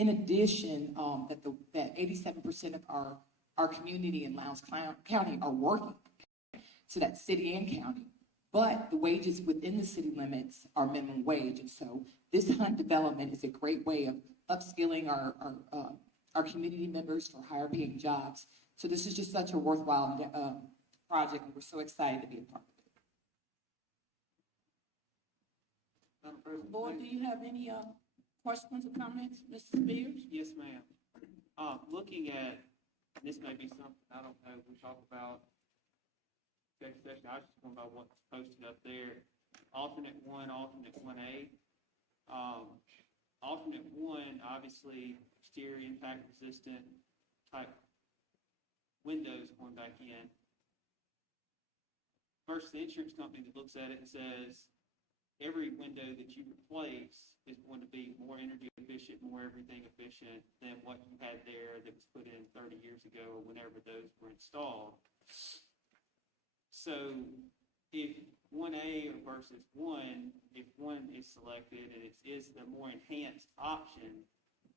In addition, that 87% of our community in Lowndes County are working, so that's city and county. But the wages within the city limits are minimum wage, and so this hunt development is a great way of upskilling our community members for higher paying jobs. So this is just such a worthwhile project, and we're so excited to be a part of it. Board, do you have any questions or comments, Mrs. Spears? Yes, ma'am. Looking at, this may be something, I don't know, we talk about next session, I was just going about what's posted up there. Alternate 1, alternate 1A. Alternate 1, obviously, exterior impact resistant type windows going back in. Versus the insurance company that looks at it and says, every window that you replace is going to be more energy efficient, more everything efficient than what you had there that was put in 30 years ago or whenever those were installed. So if 1A versus 1, if 1 is selected and it is the more enhanced option,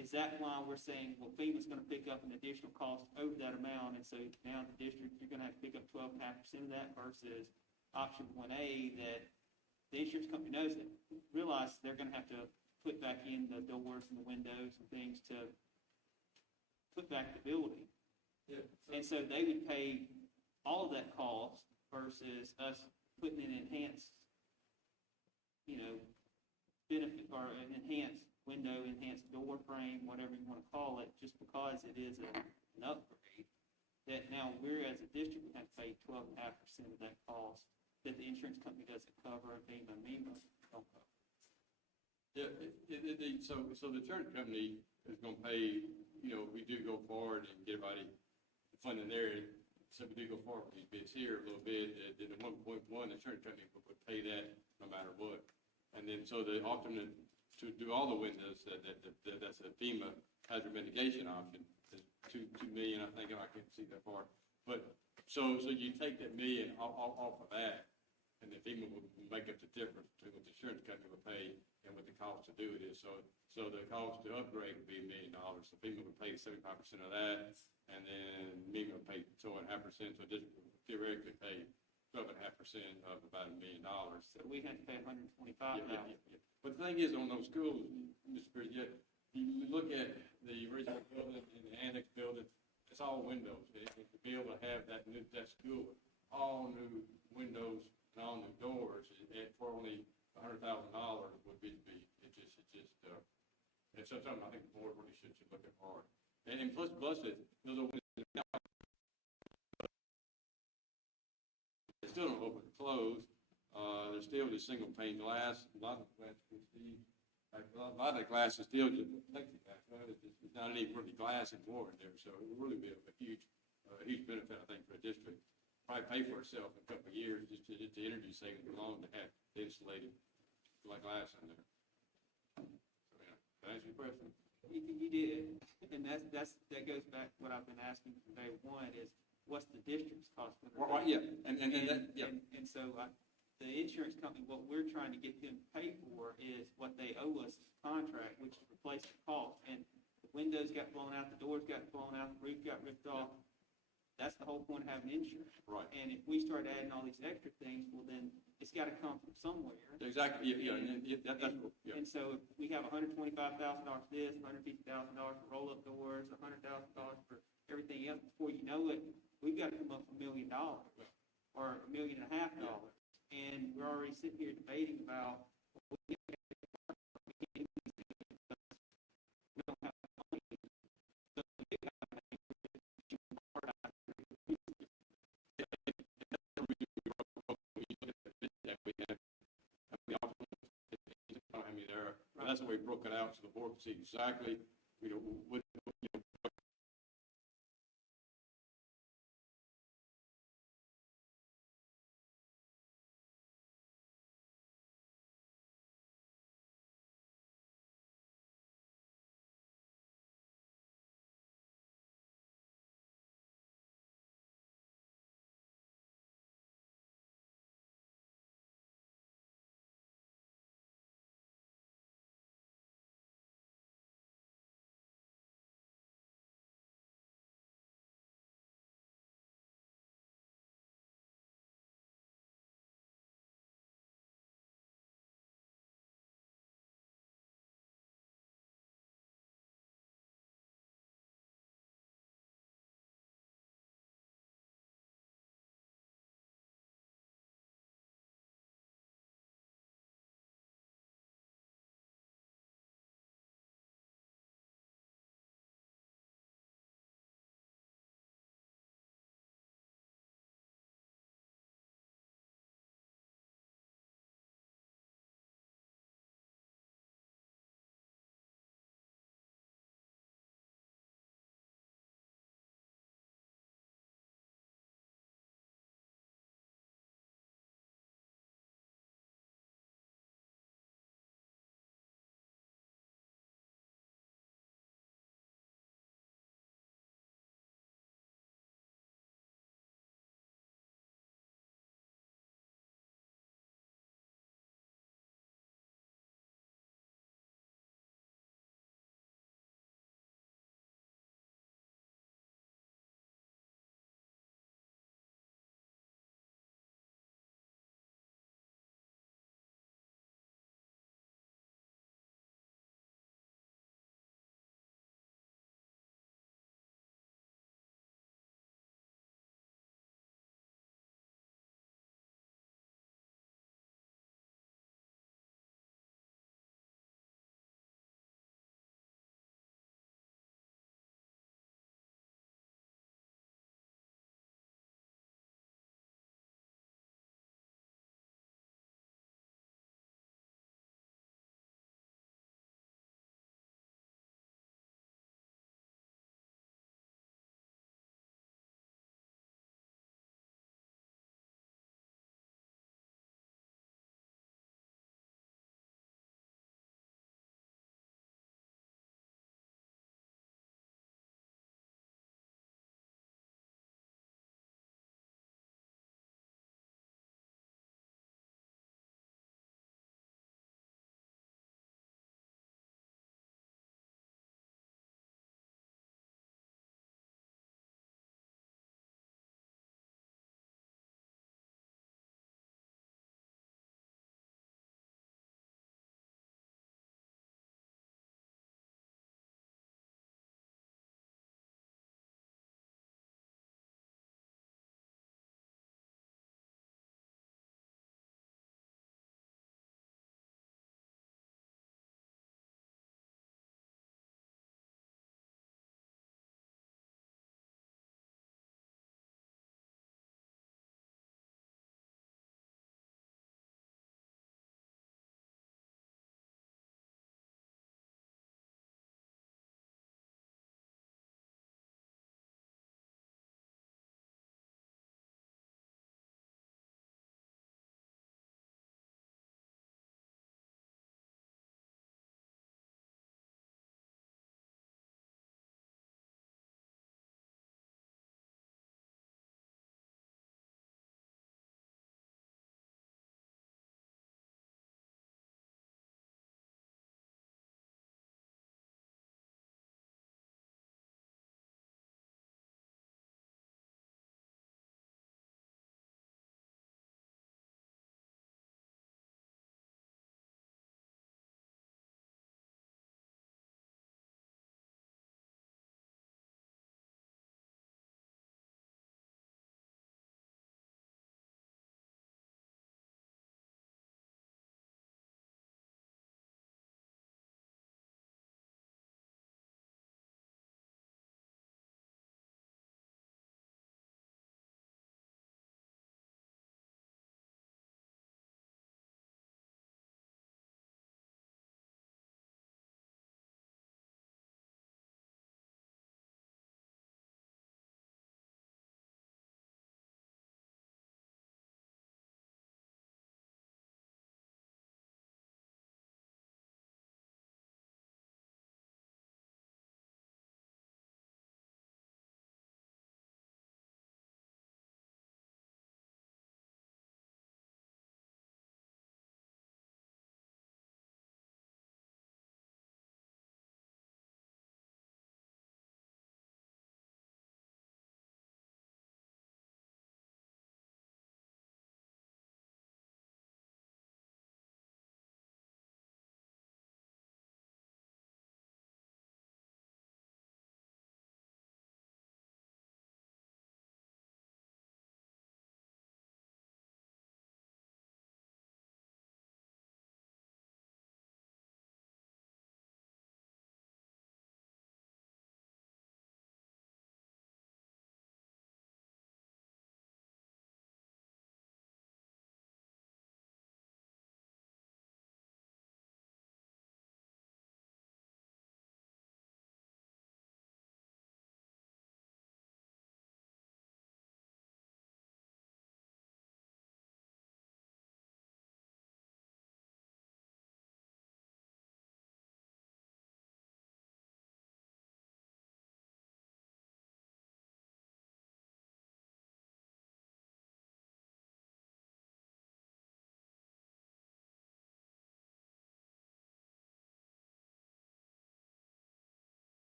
is that why we're saying, well, FEMA's going to pick up an additional cost over that amount, and so now the district, you're going to have to pick up 12.5% of that versus option 1A that the insurance company knows that, realize they're going to have to put back in the doors and the windows and things to put back the building. Yeah. And so they would pay all of that cost versus us putting an enhanced, benefit or an enhanced window, enhanced door frame, whatever you want to call it, just because it is an upgrade. That now we're, as a district, we have to pay 12.5% of that cost that the insurance company doesn't cover and MEMA don't cover. Yeah, so the insurance company is going to pay, we do go forward and get everybody funding there. So we do go forward with these bids here a little bit. Then the 1.1, the insurance company would pay that no matter what. And then so the alternate to do all the windows, that's a FEMA hazard mitigation option, is $2 million, I think, and I can't see that part. But so you take that million off of that, and the FEMA will make up the difference between what the insurance company will pay and what the cost to do it is. So the cost to upgrade would be $1 million. So FEMA would pay 75% of that, and then MEMA would pay 2.5%. So just theoretically pay 12.5% of about $1 million. So we had to pay $125,000. Yeah. But the thing is, on those schools, Mr. Bridget, you look at the original building and the annex building, it's all windows. To be able to have that school, all new windows and all new doors for only $100,000 would be it's something I think the board really should look at hard. And plus it, those are they still don't open and close. There's still just single pane glass. A lot of the glass is still just plexiglass. It's not any really glass anymore in there, so it will really be a huge benefit, I think, for a district. Probably pay for itself in a couple of years just to energy savings alone to have insulated glass in there. So, yeah, that answer your question? You did, and that goes back to what I've been asking from day one is what's the district's cost? Right, yeah, and so the insurance company, what we're trying to get them to pay for is what they owe us as a contract, which is replacement cost. And the windows got blown out, the doors got blown out, the roof got ripped off. That's the whole point of having insurance. Right. And if we start adding all these extra things, well, then it's got to come from somewhere. Exactly. And so if we have $125,000 for this, $150,000 for roll-up doors, $100,000 for everything else, before you know it, we've got to come up with $1 million or $1.5 million. And we're already sitting here debating about we don't have money. So that's the way we broke it out so the board can see exactly, what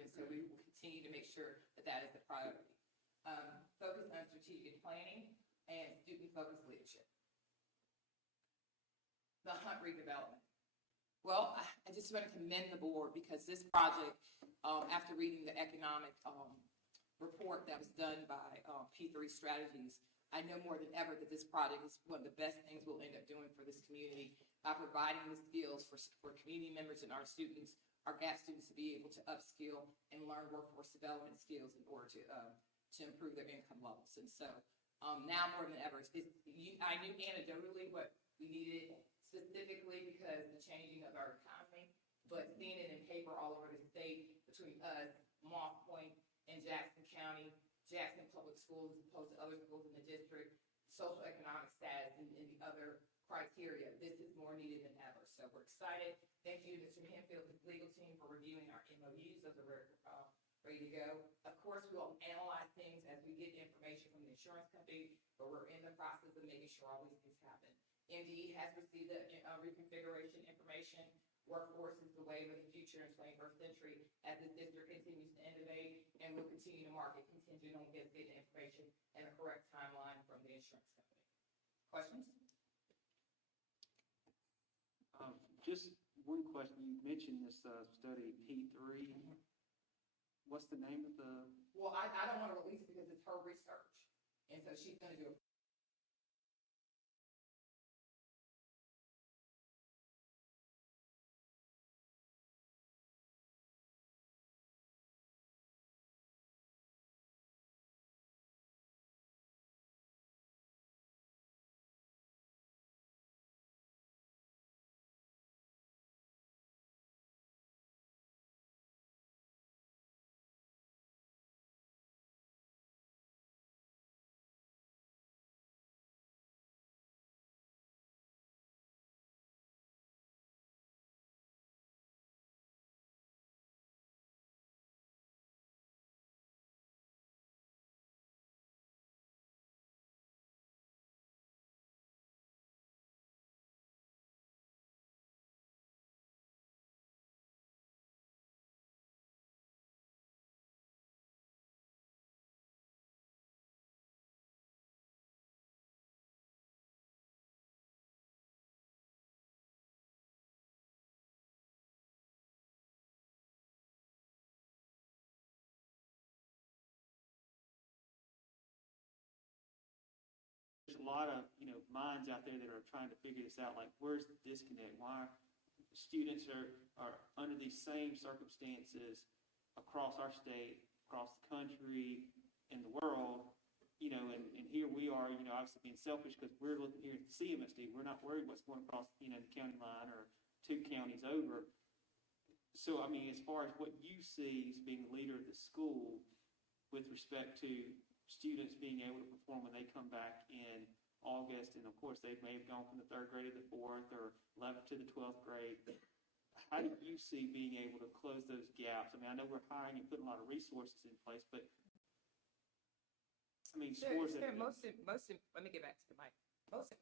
And so we will continue to make sure that that is the priority. Focus on strategic planning and student-focused leadership. The Hunt redevelopment. Well, I just want to commend the board because this project, after reading the economic report that was done by P3 Strategies, I know more than ever that this project is one of the best things we'll end up doing for this community by providing the skills for community members and our students, our GAP students, to be able to upskill and learn workforce development skills in order to improve their income levels. And so now more than ever, I knew anecdotally what we needed specifically because the changing of our economy, but seeing it in paper all over the state between us, Moss Point, and Jackson County, Jackson Public Schools, as opposed to other schools in the district, social economic status, and the other criteria, this is more needed than ever. So we're excited. Thank you, Mr. Hanfield's legal team, for reviewing our MOUs. Those are ready to go. Of course, we'll analyze things as we get information from the insurance company, but we're in the process of making sure all these things happen. MDE has received the reconfiguration information. Workforce is the wave of the future in 21st century as the district continues to innovate, and will continue to market contingent on getting the information and the correct timeline from the insurance company. Questions? Just one question. You mentioned this study P3. What's the name of the? Well, I don't want to release it because it's her research, and so she's going to do a There's a lot of, minds out there that are trying to figure this out. Like, where's the disconnect? Why students are under these same circumstances across our state, across the country, in the world, and here we are, obviously being selfish because we're looking here at the CMSD. We're not worried what's going across, the county line or two counties over. So, I mean, as far as what you see as being the leader of the school with respect to students being able to perform when they come back in August, and of course they may have gone from the 3rd grade to the 4th or 11th to the 12th grade. How do you see being able to close those gaps? I mean, I know we're hiring and putting a lot of resources in place, but I mean, scores. Let me get back to the mic. Most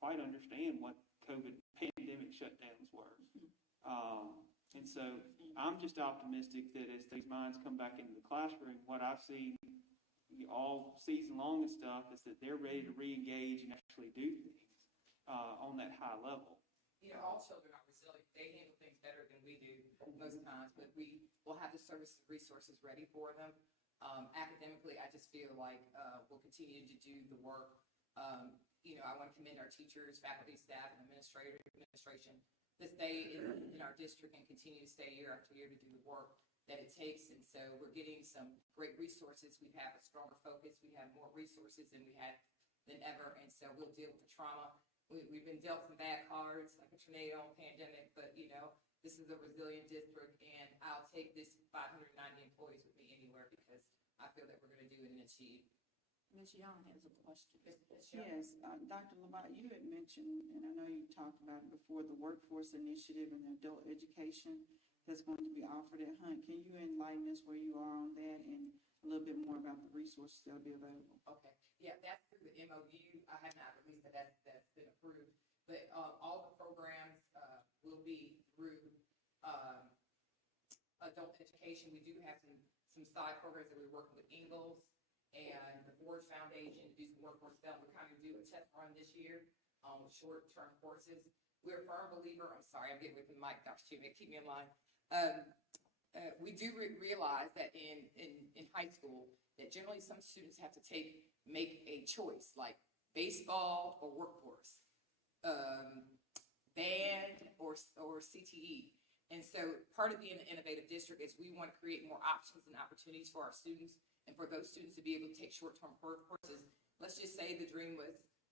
quite understand what COVID pandemic shutdowns were. And so I'm just optimistic that as these minds come back into the classroom, what I've seen all season long and stuff is that they're ready to re-engage and actually do things on that high level. You know, all children are resilient. They handle things better than we do most times, but we will have the services, resources ready for them. Academically, I just feel like we'll continue to do the work. You know, I want to commend our teachers, faculty, staff, and administration to stay in our district and continue to stay year after year to do the work that it takes. And so we're getting some great resources. We have a stronger focus. We have more resources than we had than ever. And so we'll deal with the trauma. We've been dealt some bad cards, like a tornado, pandemic, but you know, this is a resilient district, and I'll take this 590 employees with me anywhere because I feel that we're going to do it and achieve. Ms. Young has a question. Yes, Dr. Labat, you had mentioned, and I know you talked about it before, the workforce initiative and the adult education that's going to be offered at Hunt. Can you enlighten us where you are on that and a little bit more about the resources that'll be available? Okay, yeah, that's through the MOU. I have not released that, that's been approved. But all the programs will be through adult education. We do have some side programs that we're working with Ingalls and the Forge Foundation to do some workforce development. We're kind of do a test run this year with short-term courses. We're a firm believer, I'm sorry, I'm getting with the mic, Dr. Chumick, keep me in line. We do realize that in high school, that generally some students have to make a choice, like baseball or workforce, band or CTE. And so part of being an innovative district is we want to create more options and opportunities for our students and for those students to be able to take short-term courses. Let's just say the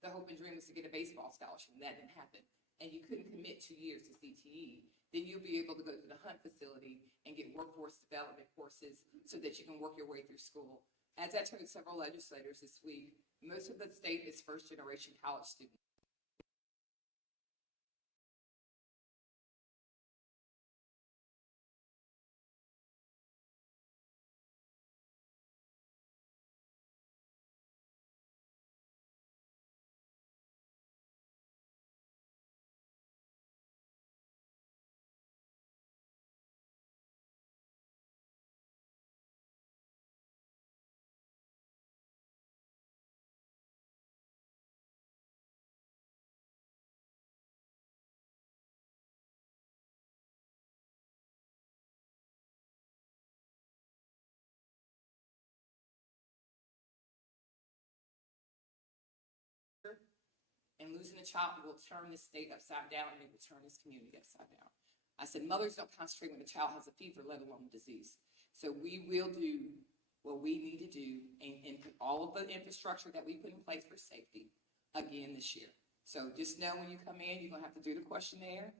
hope and dream was to get a baseball scholarship, and that didn't happen. And you couldn't commit 2 years to CTE, then you'll be able to go to the Hunt facility and get workforce development courses so that you can work your way through school. As I told several legislators this week, most of the state is first-generation college students. And losing a child will turn this state upside down, and it will turn this community upside down. I said, mothers don't concentrate when a child has a fever, let alone a disease. So we will do what we need to do and put all of the infrastructure that we put in place for safety again this year. So just know when you come in, you're going to have to do the questionnaire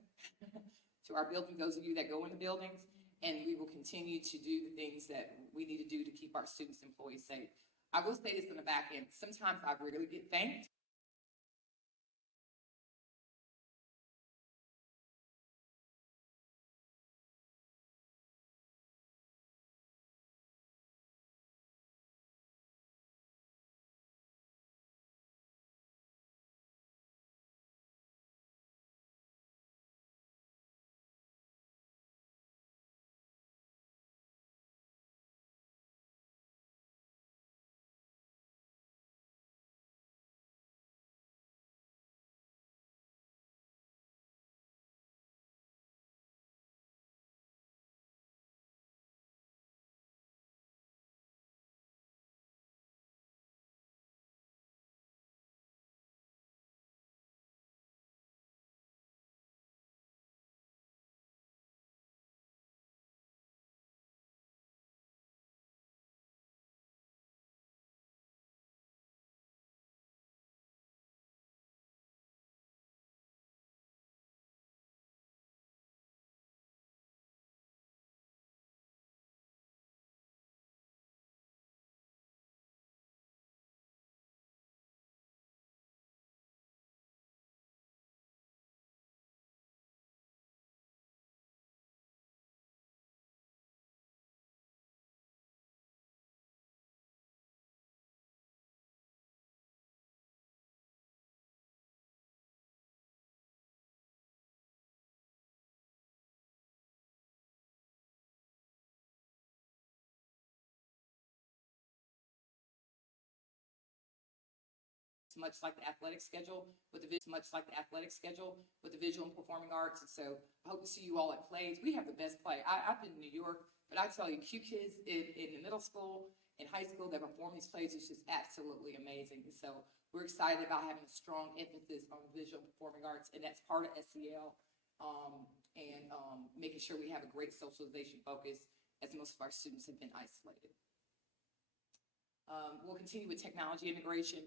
to our building, those of you that go in the buildings, and we will continue to do the things that we need to do to keep our students and employees safe. I will say this on the back end. Sometimes I really get thanked much like the athletic schedule with the visual and performing arts. And so I hope to see you all at plays. We have the best play. I've been in New York, but I tell you, Q kids in the middle school and high school that perform these plays is just absolutely amazing. And so we're excited about having a strong emphasis on visual and performing arts, and that's part of SEL, and making sure we have a great socialization focus, as most of our students have been isolated. We'll continue with technology integration.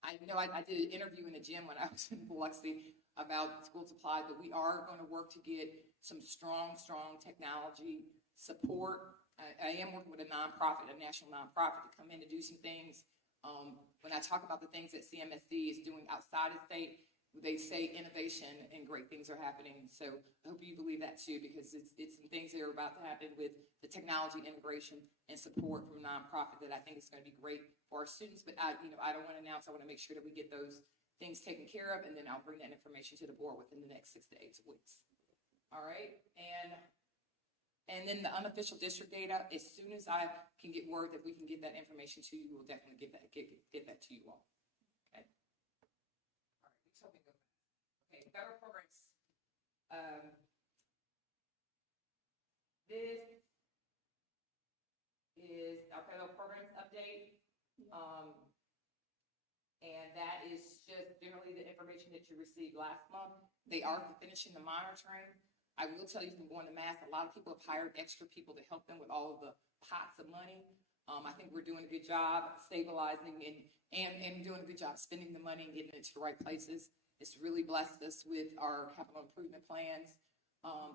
I know I did an interview in the gym when I was in Biloxi about school supply, but we are going to work to get some strong technology support. I am working with a nonprofit, a national nonprofit, to come in to do some things. When I talk about the things that CMSD is doing outside of state, they say innovation and great things are happening. So I hope you believe that too, because it's some things that are about to happen with the technology integration and support from a nonprofit that I think is going to be great for our students. But I don't want to announce. I want to make sure that we get those things taken care of, and then I'll bring that information to the board within the next 6 to 8 weeks. All right, and then the unofficial district data. As soon as I can get word that we can get that information to you, we'll definitely get that to you all. Okay. All right. You told me to go back. Okay. Federal programs. This is our federal programs update. And that is just generally the information that you received last month. They are finishing the monitoring. I will tell you from going to Mass, a lot of people have hired extra people to help them with all of the pots of money. I think we're doing a good job stabilizing and doing a good job spending the money and getting it to the right places. It's really blessed us with our capital improvement plans.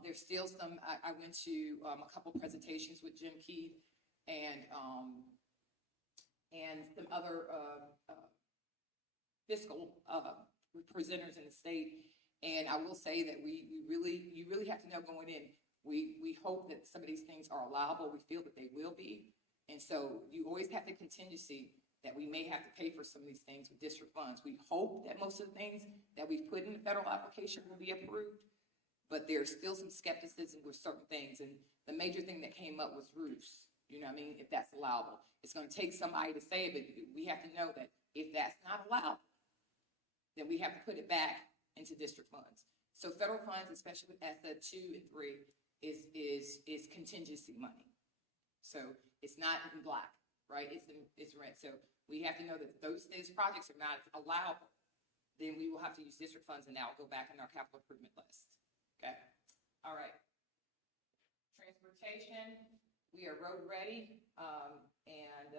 There's still some, I went to a couple presentations with Jim Keith and some other fiscal presenters in the state. And I will say that you really have to know going in, we hope that some of these things are allowable. We feel that they will be. And so you always have the contingency that we may have to pay for some of these things with district funds. We hope that most of the things that we've put in the federal application will be approved, but there's still some skepticism with certain things. And the major thing that came up was roofs. You know what I mean? If that's allowable. It's going to take somebody to say it, but we have to know that if that's not allowable, then we have to put it back into district funds. So federal funds, especially with ESSA 2 and 3, is contingency money. So it's not in black, right? It's red. So we have to know that those projects are not allowable. Then we will have to use district funds, and that will go back in our capital improvement list. Okay. All right. Transportation, we are road ready, and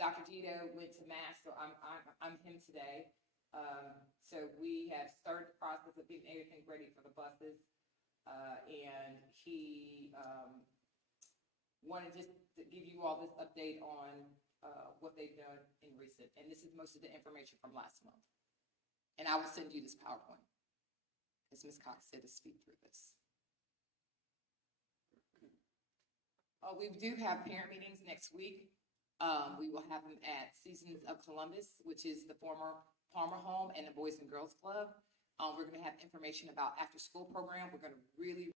Dr. Dito went to Mass, so I'm him today. So we have started the process of getting everything ready for the buses, and he wanted just to give you all this update on what they've done in recent, and this is most of the information from last month. And I will send you this PowerPoint, as Ms. Cox said, to speak through this. We do have parent meetings next week. We will have them at Seasons of Columbus, which is the former Palmer Home and the Boys and Girls Club. We're going to have information about after-school program. We're going to really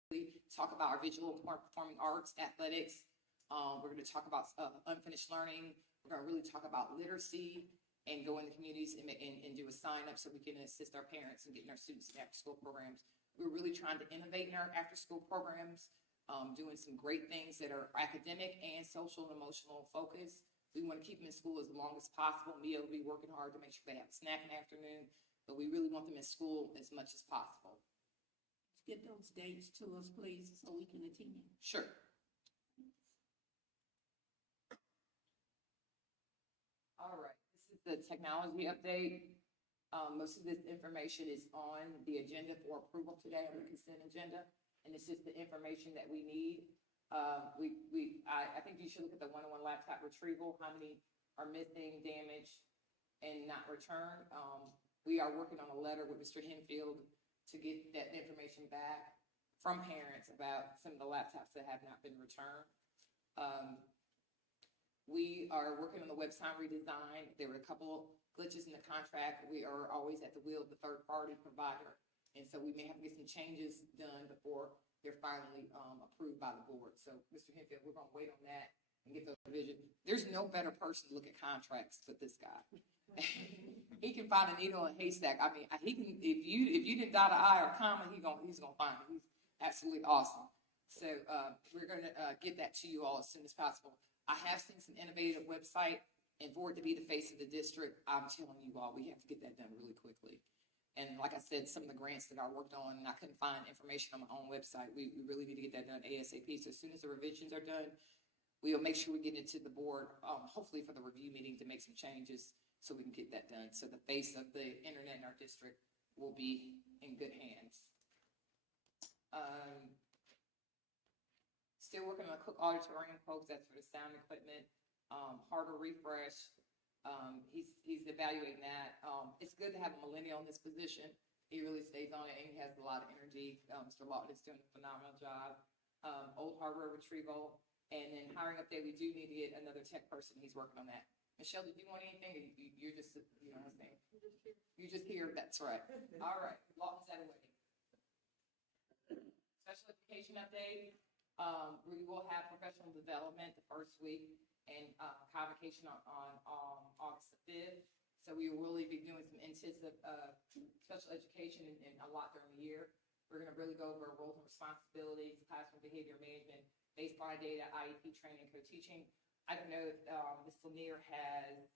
talk about our visual and performing arts, athletics. We're going to talk about unfinished learning. We're going to really talk about literacy and go in the communities and do a sign-up so we can assist our parents in getting our students in after-school programs. We're really trying to innovate in our after-school programs, doing some great things that are academic and social and emotional focus. We want to keep them in school as long as possible. Mia will be working hard to make sure they have a snack in the afternoon, but we really want them in school as much as possible. Get those dates to us, please, so we can attend. Sure. All right, this is the technology update. Most of this information is on the agenda for approval today on the consent agenda, and it's just the information that we need. I think you should look at the one-on-one laptop retrieval, how many are missing, damaged, and not returned. We are working on a letter with Mr. Henfield to get that information back from parents about some of the laptops that have not been returned. We are working on the website redesign. There were a couple glitches in the contract. We are always at the will of the third-party provider, and so we may have to get some changes done before they're finally approved by the board. So, Mr. Henfield, we're going to wait on that and get those revisions. There's no better person to look at contracts but this guy. He can find a needle in a haystack. I mean, he can, if you didn't dot an I or a comma, he's gonna find it. He's absolutely awesome. So, we're gonna, get that to you all as soon as possible. I have seen some innovative website, and for it to be the face of the district, I'm telling you all, we have to get that done really quickly. And like I said, some of the grants that I worked on, and I couldn't find information on my own website, we really need to get that done ASAP. So as soon as the revisions are done, we'll make sure we get it to the board, hopefully for the review meeting to make some changes so we can get that done. So the face of the internet in our district will be in good hands. Still working on the Cook Auditorium, folks. That's for the sound equipment. Hardware refresh. He's evaluating that. It's good to have a millennial in this position. He really stays on it, and he has a lot of energy. Mr. Lawton is doing a phenomenal job. Old hardware retrieval, and then hiring update. We do need to get another tech person. He's working on that. Michelle, did you want anything? Or you're just, you know what I'm saying? You just here. That's right. All right. Lawton's out of the way. Special education update. We will have professional development the first week, and convocation on August the 5th. So we will really be doing some intensive special education and a lot during the year. We're going to really go over roles and responsibilities, classroom behavior management, baseline data, IEP training, co-teaching. I don't know if Ms. Lanier has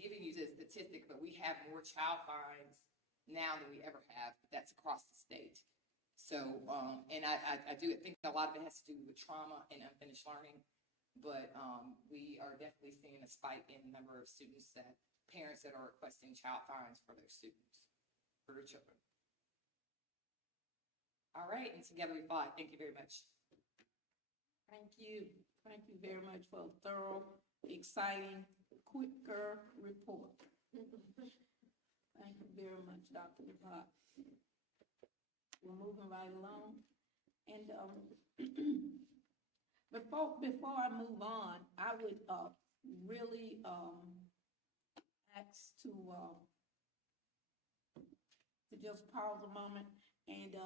given you the statistic, but we have more child fines now than we ever have. But that's across the state. So, and I do think a lot of it has to do with trauma and unfinished learning. But we are definitely seeing a spike in the number of students parents that are requesting child fines for their students, for their children. All right, and together we fly. Thank you very much. Thank you. Thank you very much for a thorough, exciting, quicker report. Thank you very much, Dr. Levant. We're moving right along. And before I move on, I would really ask to just pause a moment. And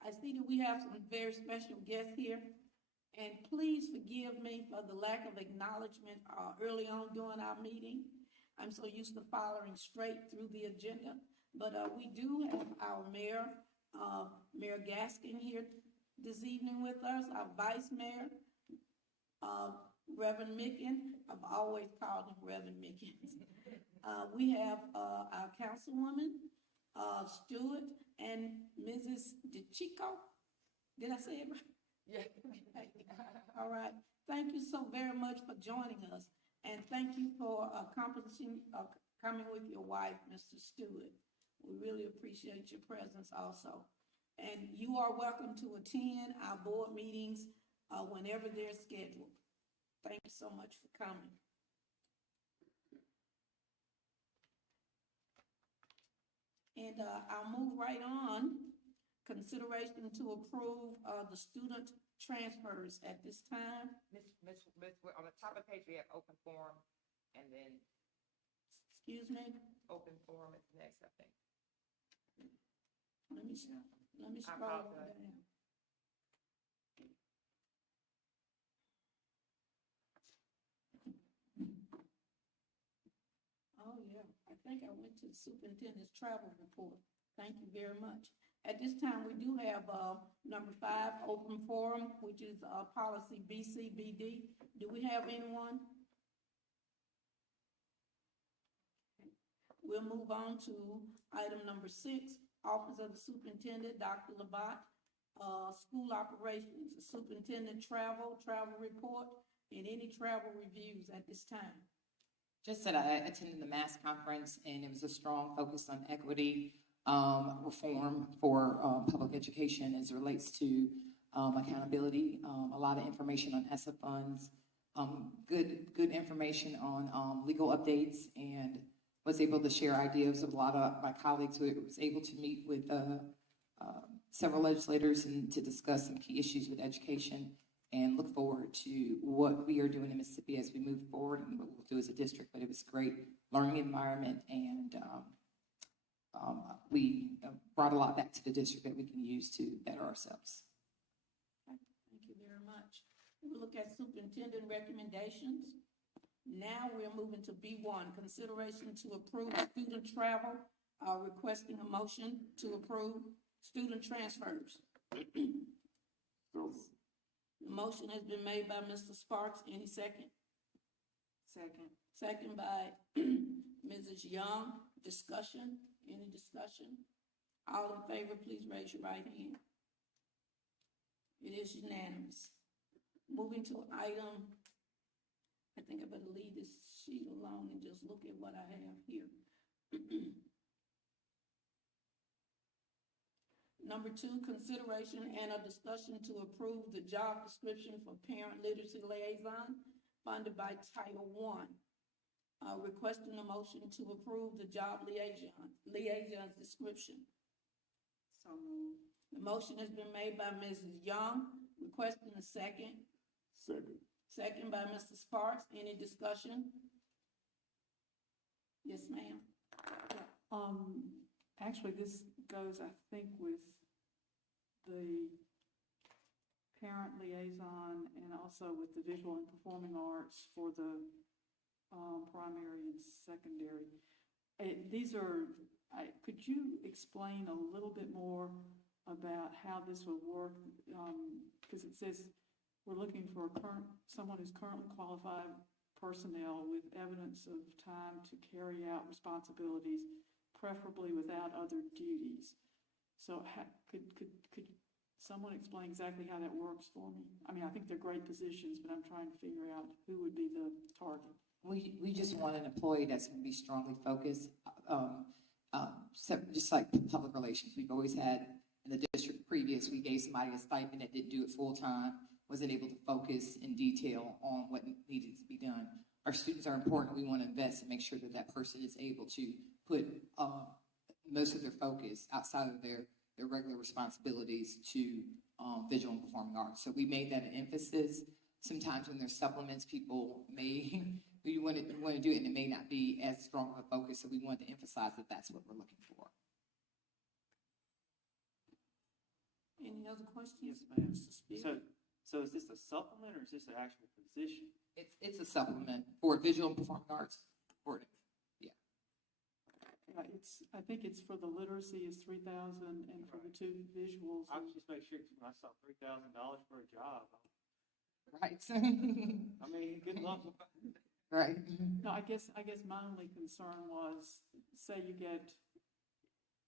I see that we have some very special guests here. And please forgive me for the lack of acknowledgement early on during our meeting. I'm so used to following straight through the agenda. But we do have our mayor, Mayor Gaskin, here this evening with us, our vice mayor, Reverend Mickens. I've always called him Reverend Mickens. We have our councilwoman, Stewart, and Mrs. DeChico. Did I say it right? Yeah. All right. Thank you so very much for joining us. And thank you for coming with your wife, Mr. Stewart. We really appreciate your presence also. And you are welcome to attend our board meetings whenever they're scheduled. Thank you so much for coming. And I'll move right on. Consideration to approve the student transfers at this time. On the top of the page, we have open forum, and then Excuse me. open forum is next, I think. Let me I scroll apologize. down. Oh, yeah. I think I went to the superintendent's travel report. Thank you very much. At this time, we do have number 5, open forum, which is policy BCBD. Do we have anyone? We'll move on to item number 6, Office of the Superintendent, Dr. Labat, school operations, the superintendent travel report, and any travel reviews at this time. Just that I attended the MASS conference, and it was a strong focus on equity reform for public education as it relates to accountability, a lot of information on ESSA funds, good information on legal updates, and was able to share ideas with a lot of my colleagues. Who was able to meet with several legislators and to discuss some key issues with education, and look forward to what we are doing in Mississippi as we move forward and what we'll do as a district. But it was a great learning environment, and we brought a lot back to the district that we can use to better ourselves. Thank you very much. We'll look at superintendent recommendations. Now we're moving to B1, consideration to approve student travel, requesting a motion to approve student transfers. The motion has been made by Mr. Sparks. Any second? Second. Second by Mrs. Young. Discussion? Any discussion? All in favor, please raise your right hand. It is unanimous. Moving to item, I think I better leave this sheet alone and just look at what I have here. Number 2, consideration and a discussion to approve the job description for parent literacy liaison funded by Title I. Requesting a motion to approve the job liaison's description. So moved. The motion has been made by Mrs. Young, requesting a second. Second. Second by Mr. Sparks. Any discussion? Yes, ma'am. Actually, this goes, I think, with the parent liaison and also with the visual and performing arts for the primary and secondary. Could you explain a little bit more about how this will work? Because it says we're looking for someone who's currently qualified personnel with evidence of time to carry out responsibilities, preferably without other duties. So could someone explain exactly how that works for me? I mean, I think they're great positions, but I'm trying to figure out who would be the target. We just want an employee that's going to be strongly focused. So just like public relations, we've always had in the district previous, we gave somebody a stipend that didn't do it full time, wasn't able to focus in detail on what needed to be done. Our students are important. We want to invest and make sure that that person is able to put most of their focus outside of their regular responsibilities to visual and performing arts. So we made that an emphasis. Sometimes when there's supplements, people may we want to do it, and it may not be as strong of a focus. So we wanted to emphasize that that's what we're looking for. Any other questions? Yes, ma'am. Mr. Speaker? So is this a supplement or is this an actual position? It's a supplement for visual and performing arts. Yeah, I think it's for the literacy is 3,000 and for the 2 visuals. I was just make sure, 'cause when I saw $3,000 for a job, Right. I mean, good luck. Right. No, I guess my only concern was, say you get,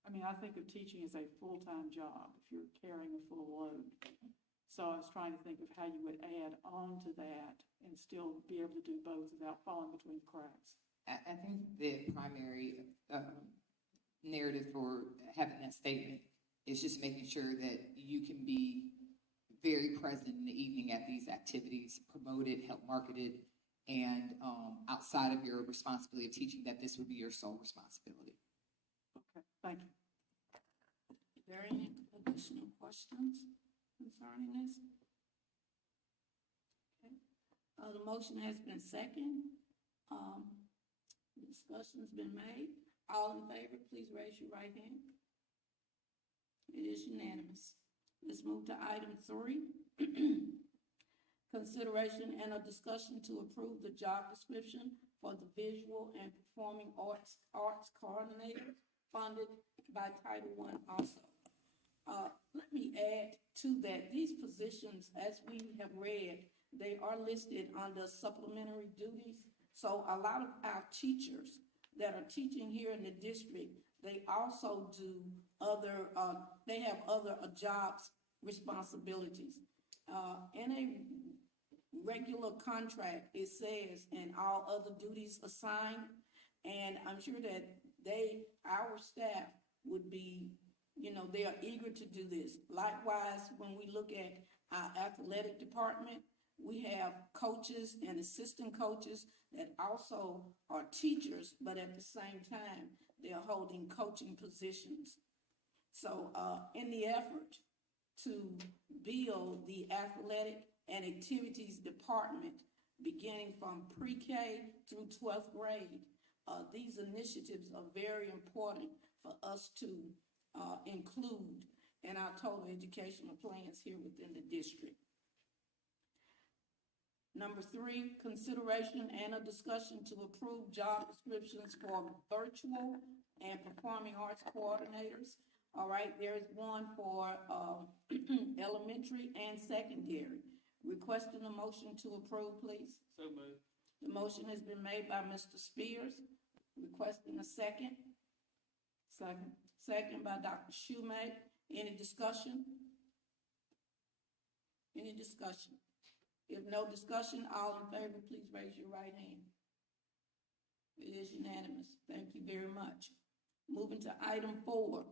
I think of teaching as a full-time job if you're carrying a full load. So I was trying to think of how you would add on to that and still be able to do both without falling between the cracks. I think the primary narrative for having that statement is just making sure that you can be very present in the evening at these activities, promote it, help market it, and outside of your responsibility of teaching, that this would be your sole responsibility. Okay, thank you. Are there any additional questions concerning this? Okay. The motion has been seconded. Discussion's been made. All in favor, please raise your right hand. It is unanimous. Let's move to item 3. Consideration and a discussion to approve the job description for the visual and performing arts coordinator funded by Title I also. Let me add to that, these positions, as we have read, they are listed under supplementary duties. So a lot of our teachers that are teaching here in the district, they also do other, they have other jobs responsibilities. In a regular contract, it says, and all other duties assigned, and I'm sure that our staff would be, they are eager to do this. Likewise, when we look at our athletic department, we have coaches and assistant coaches that also are teachers, but at the same time, they're holding coaching positions. So in the effort to build the athletic and activities department, beginning from pre-K through 12th grade, these initiatives are very important for us to include in our total educational plans here within the district. Number 3, consideration and a discussion to approve job descriptions for virtual and performing arts coordinators. All right, there is one for, elementary and secondary. Requesting a motion to approve, please. So moved. The motion has been made by Mr. Spears, requesting a second. Second. Second by Dr. Schumate. Any discussion? Any discussion? If no discussion, all in favor, please raise your right hand. It is unanimous. Thank you very much. Moving to item 4,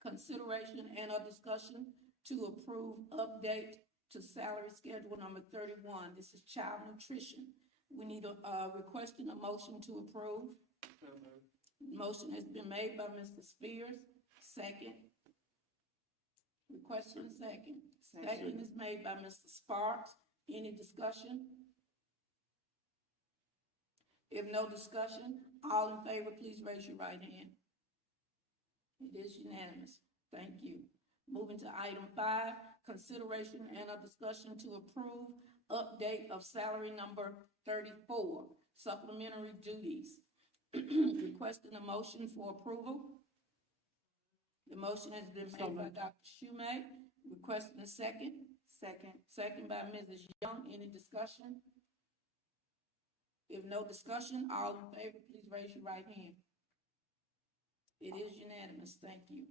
consideration and a discussion to approve update to salary schedule number 31. This is child nutrition. We need requesting a motion to approve. So moved. Motion has been made by Mr. Spears. Second. Requesting a second. Second is made by Mr. Sparks. Any discussion? If no discussion, all in favor, please raise your right hand. It is unanimous. Thank you. Moving to item 5, consideration and a discussion to approve update of salary number 34, supplementary duties. Requesting a motion for approval. The motion has been made by Dr. Schumate. Requesting a second. Second by Mrs. Young. Any discussion? If no discussion, all in favor, please raise your right hand. It is unanimous. Thank you.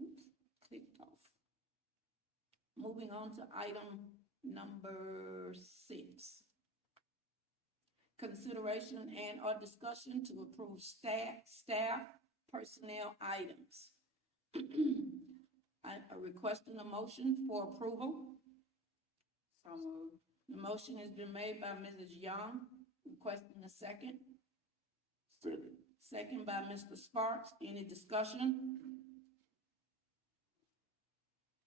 Oops, clicked off. Moving on to item number 6. Consideration and or discussion to approve staff personnel items. I requesting a motion for approval. So moved. The motion has been made by Mrs. Young, requesting a second. Second by Mr. Sparks. Any discussion?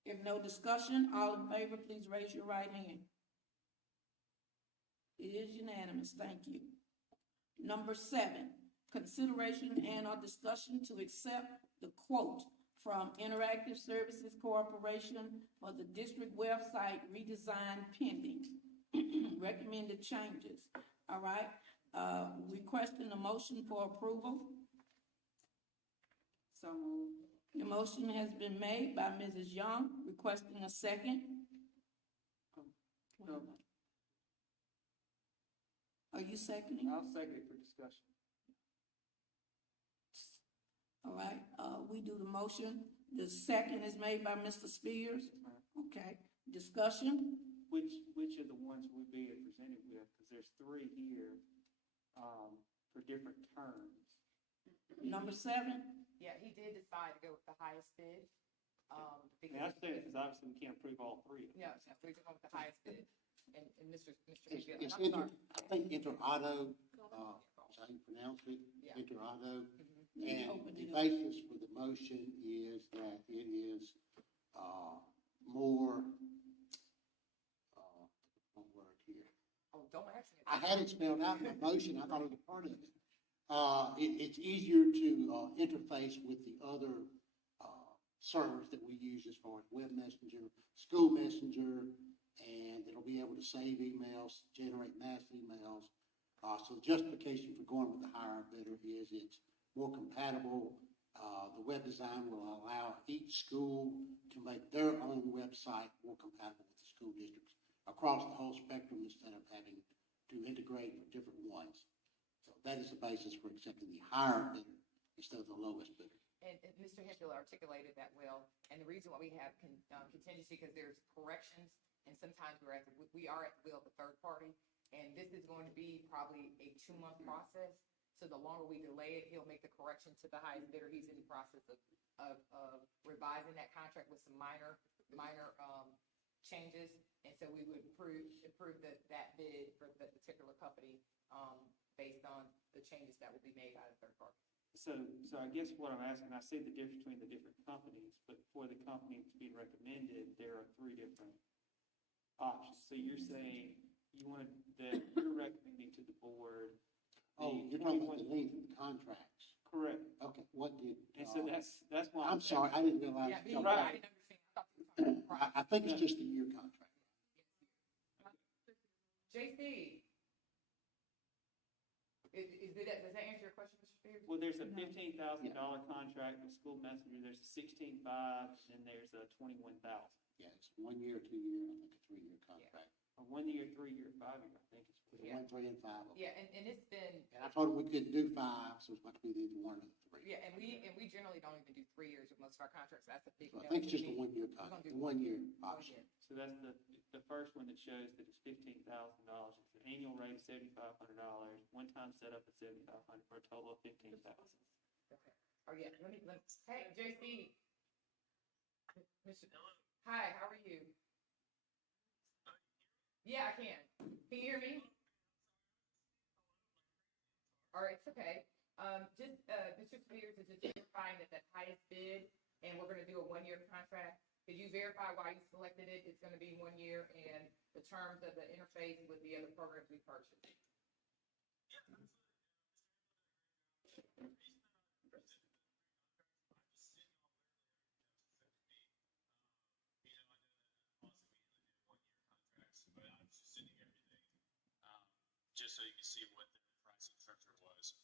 If no discussion, all in favor, please raise your right hand. It is unanimous. Thank you. Number 7, consideration and or discussion to accept the quote from Interactive Services Corporation for the district website redesign pending. Recommended changes. All right. Requesting a motion for approval. So moved. The motion has been made by Mrs. Young, requesting a second. Are you seconding? I'll second it for discussion. All right, we do the motion. The second is made by Mr. Spears. Okay, discussion? Which of the ones we're being presented with? Because there's 3 here, for different terms. Number 7? Yeah, he did decide to go with the highest bid. And I said, because obviously we can't approve all 3. No, we just went with the highest bid. And Mr. It's Hayfield, I'm Inter, sorry. I think Interauto, is how you pronounce it, Yeah. Interauto. Open And it the up. basis for the motion is that it is, more, one word here. Oh, don't ask me. I had it spelled out in my motion, I thought it was part of it. It's easier to, interface with the other, servers that we use as far as web messenger, school messenger, and it'll be able to save emails, generate mass emails. So the justification for going with the higher bidder is it's more compatible. The web design will allow each school to make their own website more compatible with the school districts across the whole spectrum instead of having to integrate with different ones. So that is the basis for accepting the higher bidder instead of the lowest bidder. And Mr. Hayfield articulated that well, and the reason why we have contingency, because there's corrections, and sometimes we are at the will of the third party, and this is going to be probably a 2-month process. So the longer we delay it, he'll make the correction to the highest bidder. He's in the process of revising that contract with some minor changes, and so we would approve that bid for the particular company based on the changes that will be made by the third party. So I guess what I'm asking, I see the difference between the different companies, but for the company to be recommended, there are 3 different options. So you're saying that you're recommending to the board. Oh, you're talking about the length of the contracts. Correct. Okay, what did? And so that's why. I'm sorry, I didn't realize. Yeah, I didn't understand. I thought you were talking about I think it's just a year contract. JC. Does that answer your question, Mr. Spears? Well, there's a $15,000 contract with school messenger, there's a 16.5, and there's a 21,000. Yeah, it's 1 year, 2 year, I think a 3 year contract. A 1 year, 3 year, 5 year, I think it's. It's 1, 3, and 5 of them. Yeah, and it's been, And I told them we couldn't do 5, so it's got to be either 1 or 3. yeah, and we generally don't even do 3 years with most of our contracts. That's a big So no. I think it's just a to me. 1 year We're gonna contract, do 1 year 1 option. year. So that's the first one that shows that it's $15,000. It's an annual rate of $7,500, one-time setup at $7,500 for a total of $15,000. Okay. Oh, yeah, hey, JC. Mr. Hi, how are you? Yeah, I can. Can you hear me? All right, it's okay. Mr. Spears is just verifying that highest bid, and we're gonna do a 1 year contract. Could you verify why you selected it? It's gonna be 1 year, and the terms of the interface with the other programs we purchased. Just so you can see what the pricing structure was.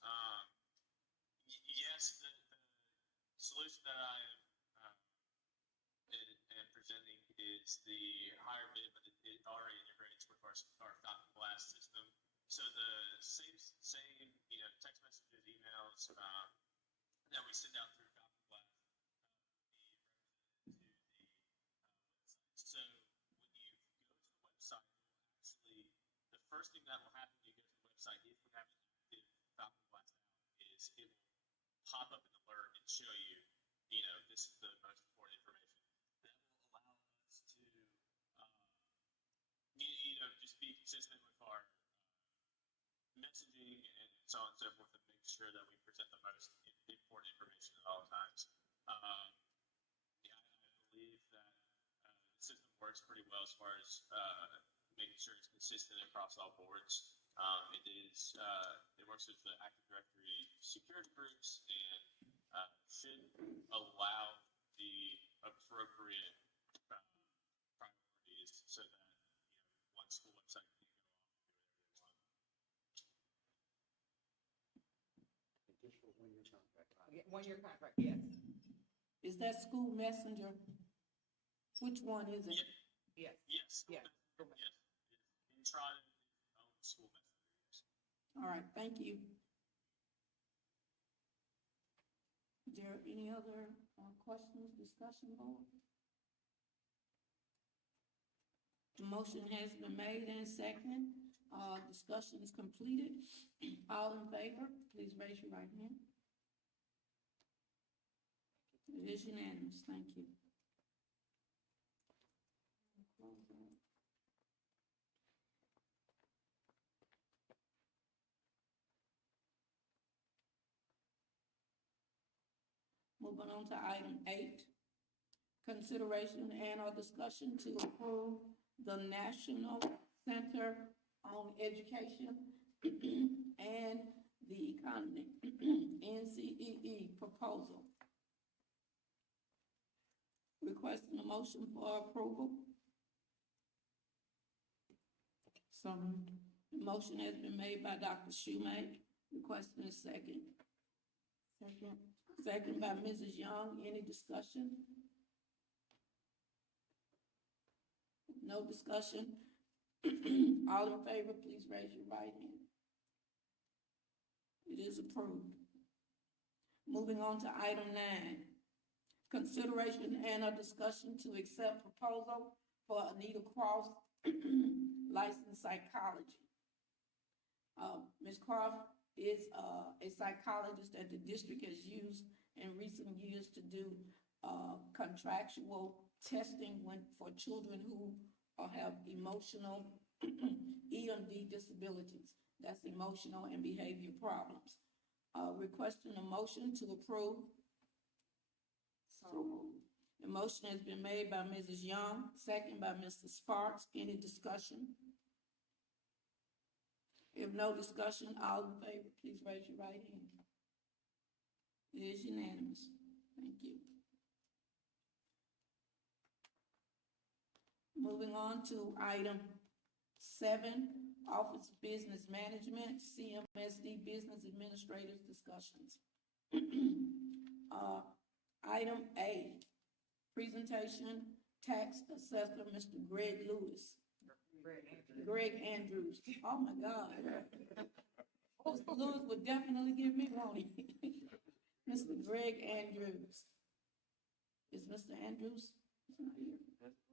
Yes, the solution that I am presenting is the higher bid, but it already integrates with our Falcon Blast system. So the same text messages, emails that we send out through Falcon Blast be represented to the website. So when you go to the website, actually the first thing that will happen when you go to the website, if we have an active Falcon Blast out, is it will pop up an alert and show you, this is the most important information. That will allow us to, just be consistent with our messaging and so on and so forth, and make sure that we present the most important information at all times. I believe that the system works pretty well as far as making sure it's consistent across all boards. It works with the Active Directory security groups and should allow the appropriate priorities so that one school website can go off and do whatever they want. Additional 1 year contract. Yeah, 1 year contract, yes. Is that school messenger? Which one is it? Yes. Yes. Yes. Yes. Intrada owns school messengers. All right, thank you. Is there any other questions, discussion, board? The motion has been made and seconded. Discussion is completed. All in favor, please raise your right hand. It is unanimous. Thank you. Moving on to item 8, consideration and/or discussion to approve the National Center on Education and the Economy, NCEE proposal. Requesting a motion for approval. So moved. The motion has been made by Dr. Shoemake, requesting a second. Second by Mrs. Young. Any discussion? No discussion. All in favor, please raise your right hand. It is approved. Moving on to item 9, consideration and a discussion to accept proposal for Anita Croft, licensed psychology. Ms. Croft is a psychologist that the district has used in recent years to do contractual testing for children who have emotional EMD disabilities. That's emotional and behavior problems. Requesting a motion to approve. So moved. The motion has been made by Mrs. Young, second by Mr. Sparks. Any discussion? If no discussion, all in favor, please raise your right hand. It is unanimous. Thank you. Moving on to item 7, Office of Business Management, CMSD Business Administrators Discussions. Item A, presentation, tax assessor, Mr. Greg Lewis. Greg Andrews. Oh, my God. Mr. Lewis would definitely give me one. Mr. Greg Andrews. Is Mr. Andrews? He's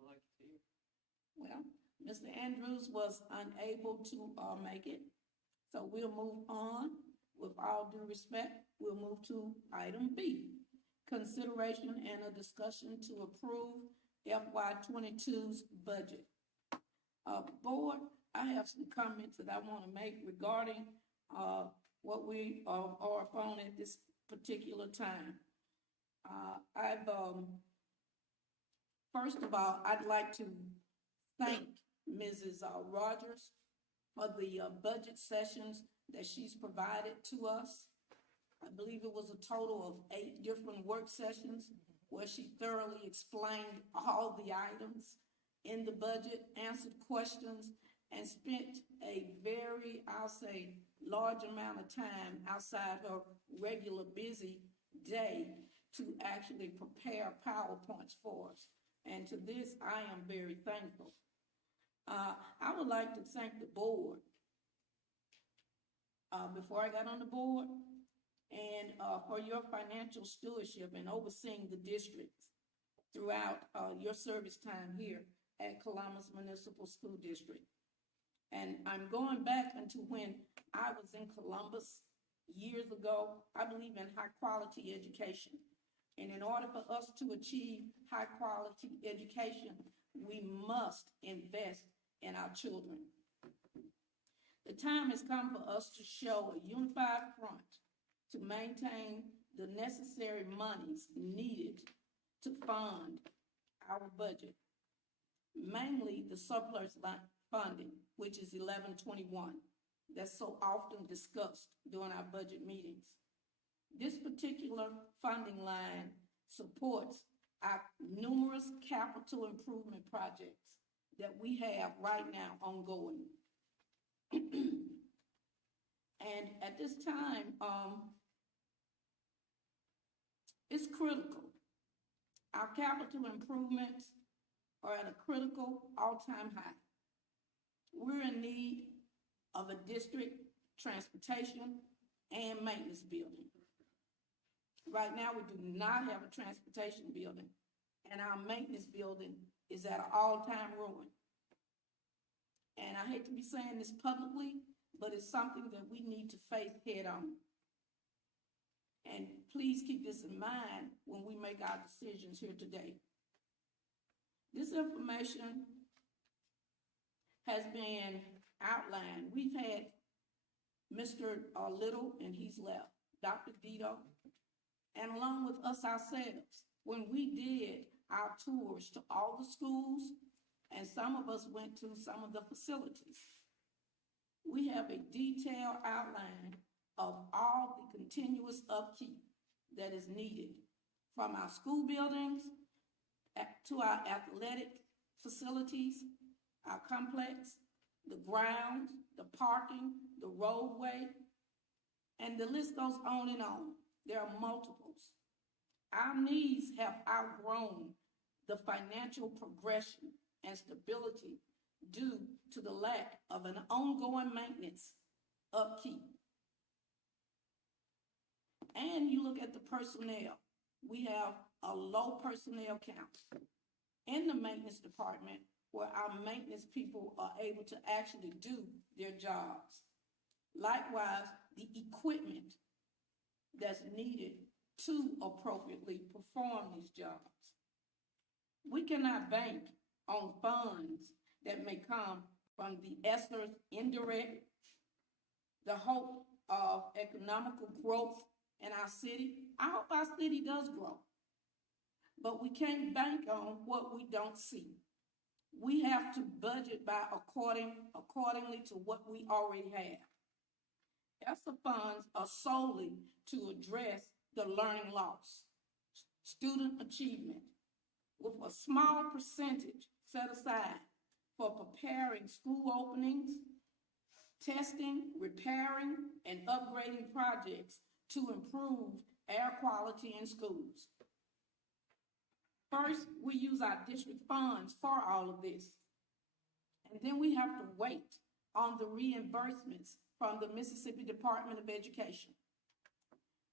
not here. Well, Mr. Andrews was unable to make it, so we'll move on. With all due respect, we'll move to item B, consideration and a discussion to approve FY 22's budget. Board, I have some comments that I want to make regarding what we are upon at this particular time. First of all, I'd like to thank Mrs. Rogers for the budget sessions that she's provided to us. I believe it was a total of 8 different work sessions where she thoroughly explained all the items in the budget, answered questions, and spent a very, I'll say, large amount of time outside her regular busy day to actually prepare PowerPoints for us. And to this, I am very thankful. I would like to thank the board before I got on the board and for your financial stewardship and overseeing the districts throughout your service time here at Columbus Municipal School District. And I'm going back into when I was in Columbus years ago. I believe in high quality education. And in order for us to achieve high quality education, we must invest in our children. The time has come for us to show a unified front to maintain the necessary monies needed to fund our budget, mainly the surplus funding, which is 1121, that's so often discussed during our budget meetings. This particular funding line supports our numerous capital improvement projects that we have right now ongoing. And at this time, it's critical. Our capital improvements are at a critical all-time high. We're in need of a district transportation and maintenance building. Right now, we do not have a transportation building, and our maintenance building is at an all-time ruin. And I hate to be saying this publicly, but it's something that we need to face head on. And please keep this in mind when we make our decisions here today. This information has been outlined. We've had Mr. Little, and he's left, Dr. Dito, and along with us ourselves, when we did our tours to all the schools, and some of us went to some of the facilities, we have a detailed outline of all the continuous upkeep that is needed from our school buildings to our athletic facilities, our complex, the grounds, the parking, the roadway, and the list goes on and on. There are multiples. Our needs have outgrown the financial progression and stability due to the lack of an ongoing maintenance upkeep. And you look at the personnel. We have a low personnel count in the maintenance department where our maintenance people are able to actually do their jobs. Likewise, the equipment that's needed to appropriately perform these jobs. We cannot bank on funds that may come from the ESSER's indirect, the hope of economical growth in our city. I hope our city does grow, but we can't bank on what we don't see. We have to budget by accordingly to what we already have. ESSER funds are solely to address the learning loss, student achievement, with a small percentage set aside for preparing school openings testing, repairing, and upgrading projects to improve air quality in schools. First, we use our district funds for all of this. And then we have to wait on the reimbursements from the Mississippi Department of Education.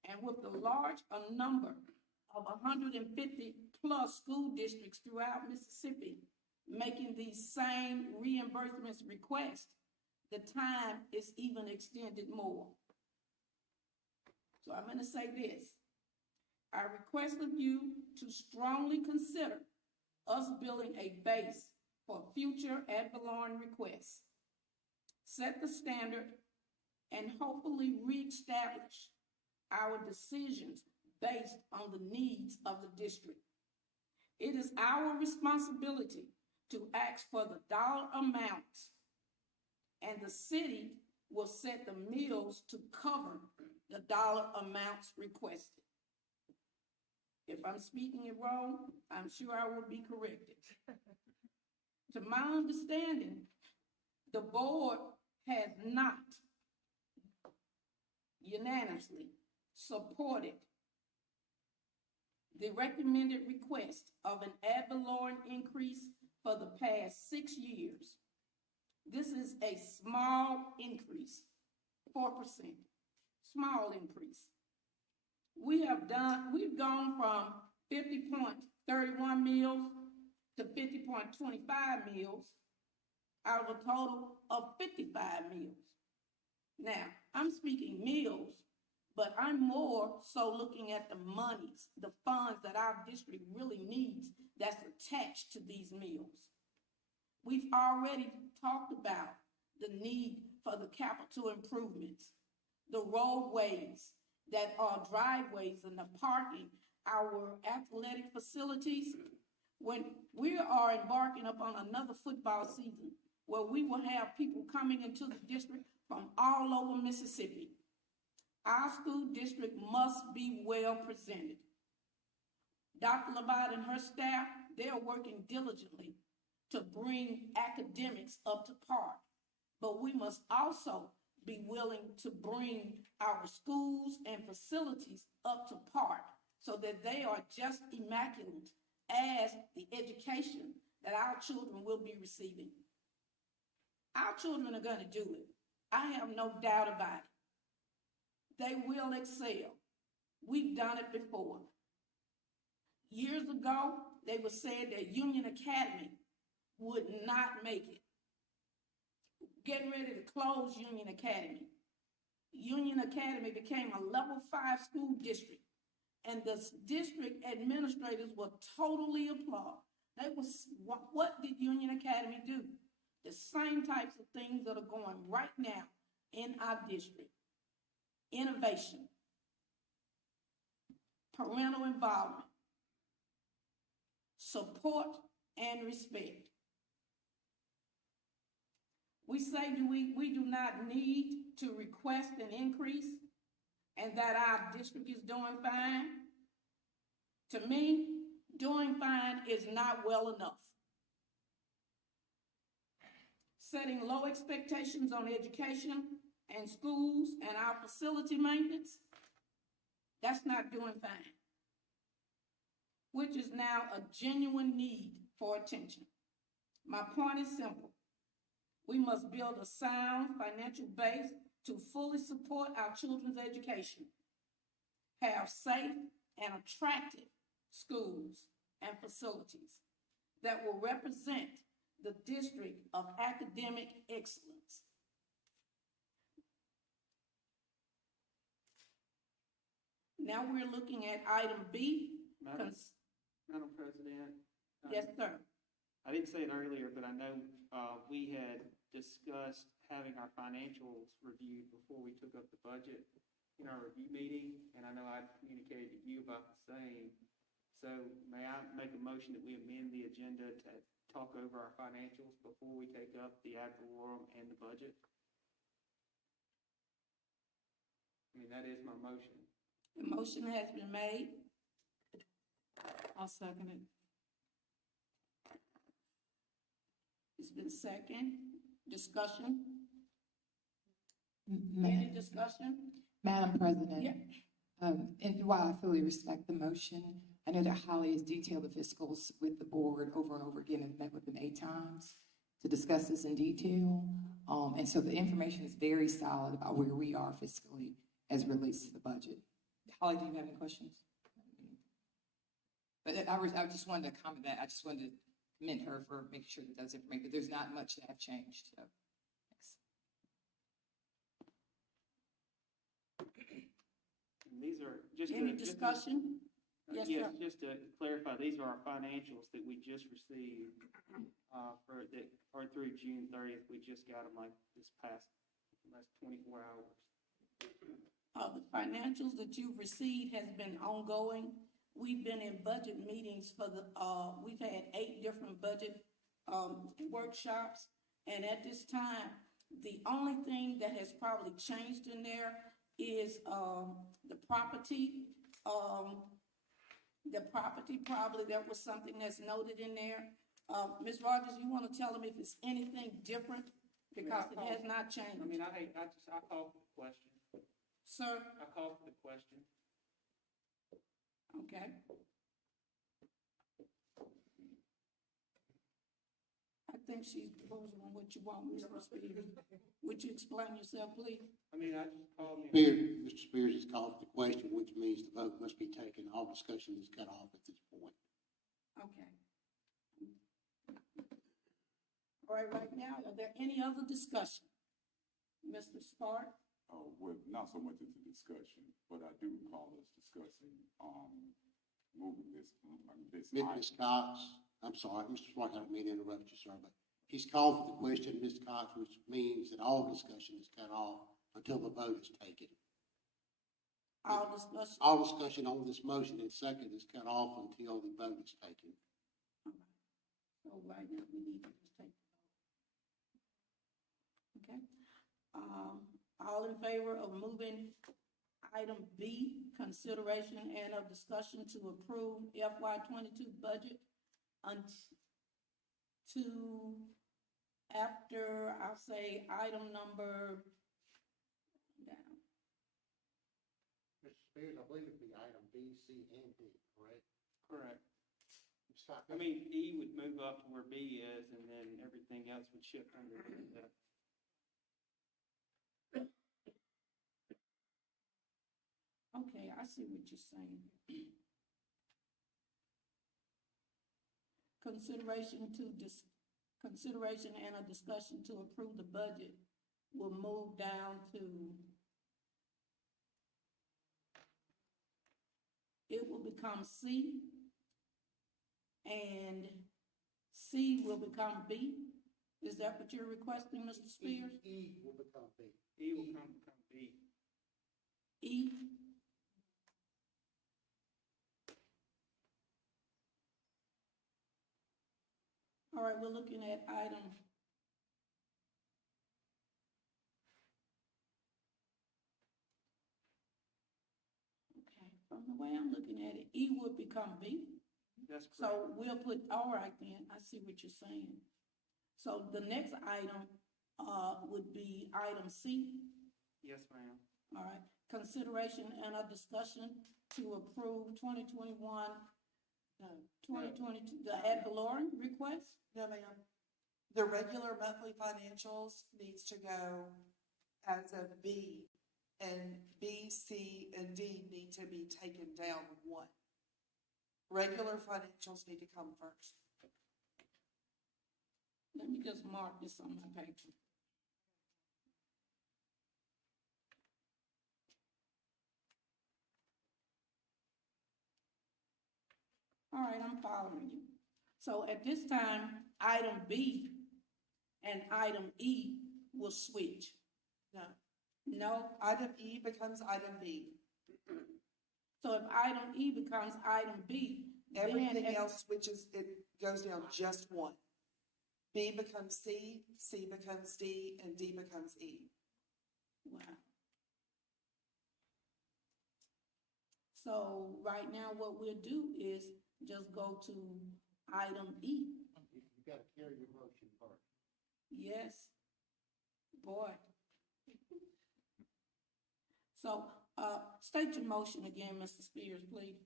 And with the large number of 150 plus school districts throughout Mississippi making these same reimbursements requests, the time is even extended more. So I'm going to say this. I request of you to strongly consider us building a base for future ad valorem requests. Set the standard and hopefully reestablish our decisions based on the needs of the district. It is our responsibility to ask for the dollar amounts, and the city will set the mills to cover the dollar amounts requested. If I'm speaking it wrong, I'm sure I will be corrected. To my understanding, the board has not unanimously supported the recommended request of an ad valorem increase for the past 6 years. This is a small increase, 4%, small increase. We've gone from 50.31 mills to 50.25 mills out of a total of 55 mills. Now, I'm speaking mills, but I'm more so looking at the monies, the funds that our district really needs that's attached to these mills. We've already talked about the need for the capital improvements, the roadways that are driveways and the parking, our athletic facilities. When we are embarking upon another football season where we will have people coming into the district from all over Mississippi, our school district must be well presented. Dr. Labat and her staff, they are working diligently to bring academics up to par, but we must also be willing to bring our schools and facilities up to par so that they are just immaculate as the education that our children will be receiving. Our children are going to do it. I have no doubt about it. They will excel. We've done it before. Years ago, they were said that Union Academy would not make it. Getting ready to close Union Academy. Union Academy became a level 5 school district, and the district administrators were totally applaud. They was, what did Union Academy do? The same types of things that are going right now in our district. Innovation, parental involvement, support, and respect. We say we do not need to request an increase and that our district is doing fine. To me, doing fine is not well enough. Setting low expectations on education and schools and our facility maintenance, that's not doing fine, which is now a genuine need for attention. My point is simple. We must build a sound financial base to fully support our children's education, have safe and attractive schools and facilities that will represent the district of academic excellence. Now we're looking at item B. Madam President. Yes, sir. I didn't say it earlier, but I know we had discussed having our financials reviewed before we took up the budget in our review meeting, and I know I communicated to you about the same. So may I make a motion that we amend the agenda to talk over our financials before we take up the ad valorem and the budget? I mean, that is my motion. The motion has been made. I'll second it. It's been second. Discussion. Any discussion? Madam President. Yeah. And while I fully respect the motion, I know that Holly has detailed the fiscals with the board over and over again and met with them 8 times to discuss this in detail. And so the information is very solid about where we are fiscally as it relates to the budget. Holly, do you have any questions? But I just wanted to comment that. I just wanted to commend her for making sure that those information, but there's not much that have changed, so. Thanks. And these are just. Any discussion? Yes, Yes, sir. just to clarify, these are our financials that we just received, for through June 30th. We just got them like this past, last 24 hours. The financials that you've received has been ongoing. We've been in budget meetings we've had 8 different budget, workshops. And at this time, the only thing that has probably changed in there is, the property. The property, probably there was something that's noted in there. Ms. Rogers, you want to tell them if it's anything different? Because it has not changed. I mean, I called for the question. Sir? I called for the question. Okay. I think she's proposing on what you want, Mr. Spears. Would you explain yourself, please? I mean, I just called him. Mr. Spears has called for the question, which means the vote must be taken. All discussion is cut off at this point. Okay. All right, right now, are there any other discussion? Mr. Spark? Well, not so much into discussion, but I do recall us discussing, moving this item. Ms. Cox, I'm sorry, Mr. Spark, I don't mean to interrupt you, sir, but he's called for the question, Ms. Cox, which means that all discussion is cut off until the vote is taken. All discussion? All discussion on this motion and second is cut off until the vote is taken. So right now, we need to just take the vote. Okay. All in favor of moving item B, consideration and of discussion to approve FY 22 budget to after, I'll say, item number down. Mr. Spears, I believe it'd be item B, C, and D, correct? Correct. I mean, E would move up to where B is, and then everything else would shift under that. Okay, I see what you're saying. Consideration and a discussion to approve the budget will move down to, it will become C, and C will become B. Is that what you're requesting, Mr. Spears? E will become B. E will become B. E? All right, we're looking at item. Okay, from the way I'm looking at it, E would become B. That's correct. So we'll put, all right then, I see what you're saying. So the next item, would be item C. Yes, ma'am. All right, consideration and a discussion to approve 2021, 2022, the ad valorem request? No, ma'am. The regular monthly financials needs to go as of B, and B, C, and D need to be taken down 1. Regular financials need to come first. Let me just mark this on my paper. All right, I'm following you. So at this time, item B and item E will switch. No, No? item E becomes item B. So if item E becomes item B, Everything then else switches, it goes down just 1. B becomes C, C becomes D, and D becomes E. wow. So right now, what we'll do is just go to item E. You gotta carry your motion first. Yes. Boy. So, state your motion again, Mr. Spears, please.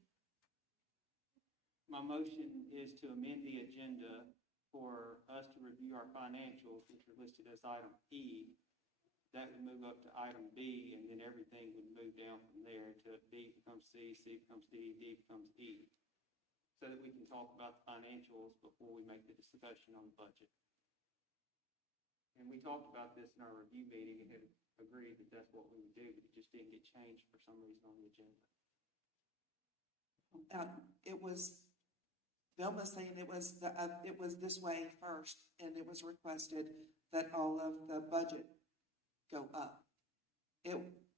My motion is to amend the agenda for us to review our financials, which are listed as item E. That would move up to item B, and then everything would move down from there to B becomes C, C becomes D, D becomes E. So that we can talk about the financials before we make the discussion on the budget. And we talked about this in our review meeting and had agreed that that's what we would do, but it just didn't get changed for some reason on the agenda. It was, Velma's saying it was this way first, and it was requested that all of the budget go up.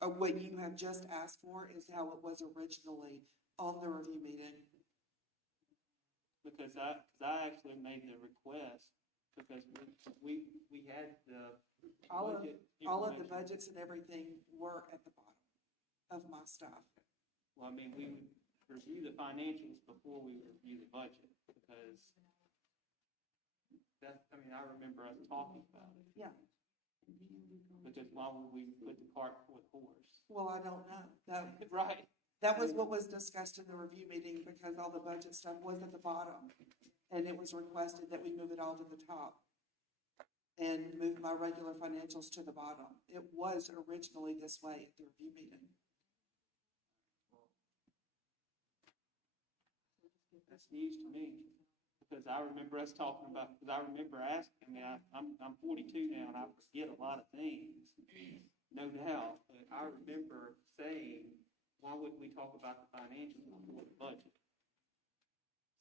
What you have just asked for is how it was originally on the review meeting. Because I actually made the request, because we had the All of budget the information. budgets and everything were at the bottom of my stuff. Well, I mean, we would review the financials before we review the budget, because I remember us talking about it. Yeah. Because why would we put the cart before the horse? Well, I don't know. Right. That was what was discussed in the review meeting, because all the budget stuff was at the bottom. And it was requested that we move it all to the top and move my regular financials to the bottom. It was originally this way at the review meeting. That's news to me, because I remember us talking about, because I remember asking, I'm 42 now and I forget a lot of things, no doubt, but I remember saying, why wouldn't we talk about the financials before the budget?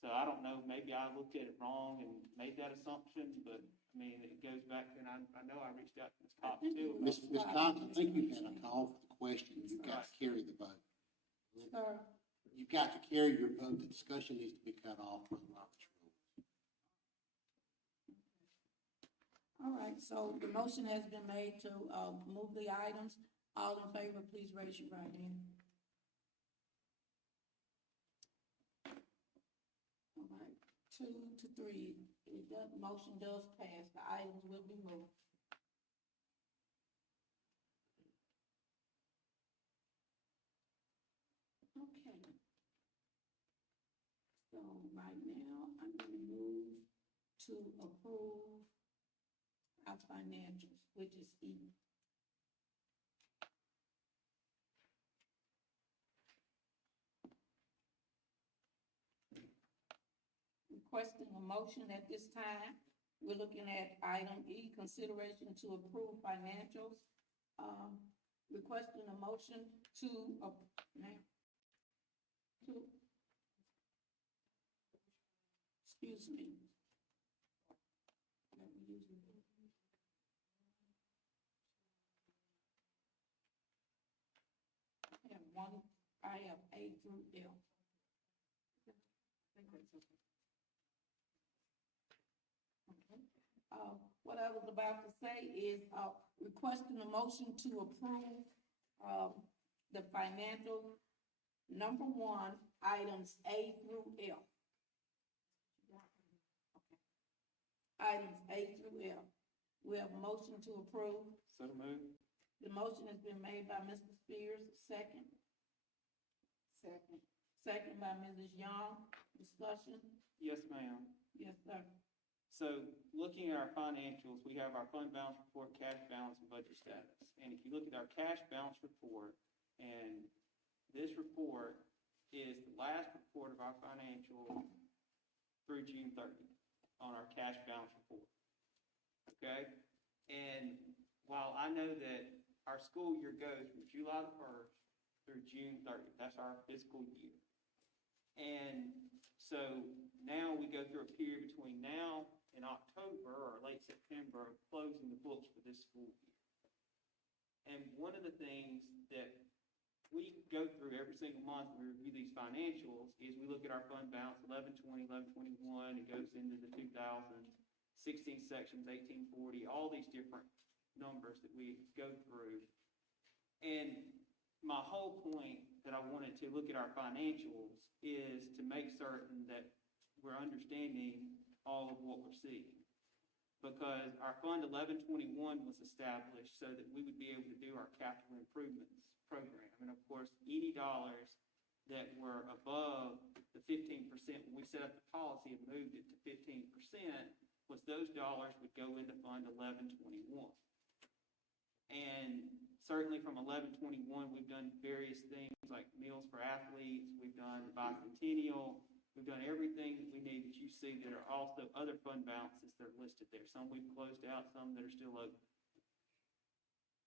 So I don't know, maybe I looked at it wrong and made that assumption, but it goes back, and I know I reached out to Ms. Cox too. Ms. Cox, I think you had a call for the question. You've got to carry the vote. Sir, You've got to carry your vote. The discussion needs to be cut off for the Robert's rules. all right, so the motion has been made to, move the items. All in favor, please raise your right hand. All right, 2 to 3, motion does pass, the items will be moved. Okay. So right now, I'm gonna move to approve our financials, which is E. Requesting a motion at this time. We're looking at item E, consideration to approve financials. Requesting a motion to, excuse me. I have A through L. What I was about to say is, requesting a motion to approve, the financial, number 1, items A through L. Items A through L. We have a motion to approve. So moved. The motion has been made by Mr. Spears, second. Second by Mrs. Young. Discussion? Yes, ma'am. Yes, sir. So looking at our financials, we have our fund balance report, cash balance, and budget status. And if you look at our cash balance report, and this report is the last report of our financial through June 30th on our cash balance report. Okay? And while I know that our school year goes from July the 1st through June 30th, that's our fiscal year. And so now we go through a period between now and October or late September of closing the books for this school year. And one of the things that we go through every single month when we review these financials is we look at our fund balance, 1120, 1121, it goes into the 2016 sections, 1840, all these different numbers that we go through. And my whole point that I wanted to look at our financials is to make certain that we're understanding all of what we're seeing. Because our Fund 1121 was established so that we would be able to do our capital improvements program. And of course, any dollars that were above the 15%, when we set up the policy and moved it to 15%, was those dollars would go into Fund 1121. And certainly from 1121, we've done various things like Meals for Athletes, we've done the bicentennial, we've done everything that we need that you see that are also other fund balances that are listed there. Some we've closed out, some that are still open.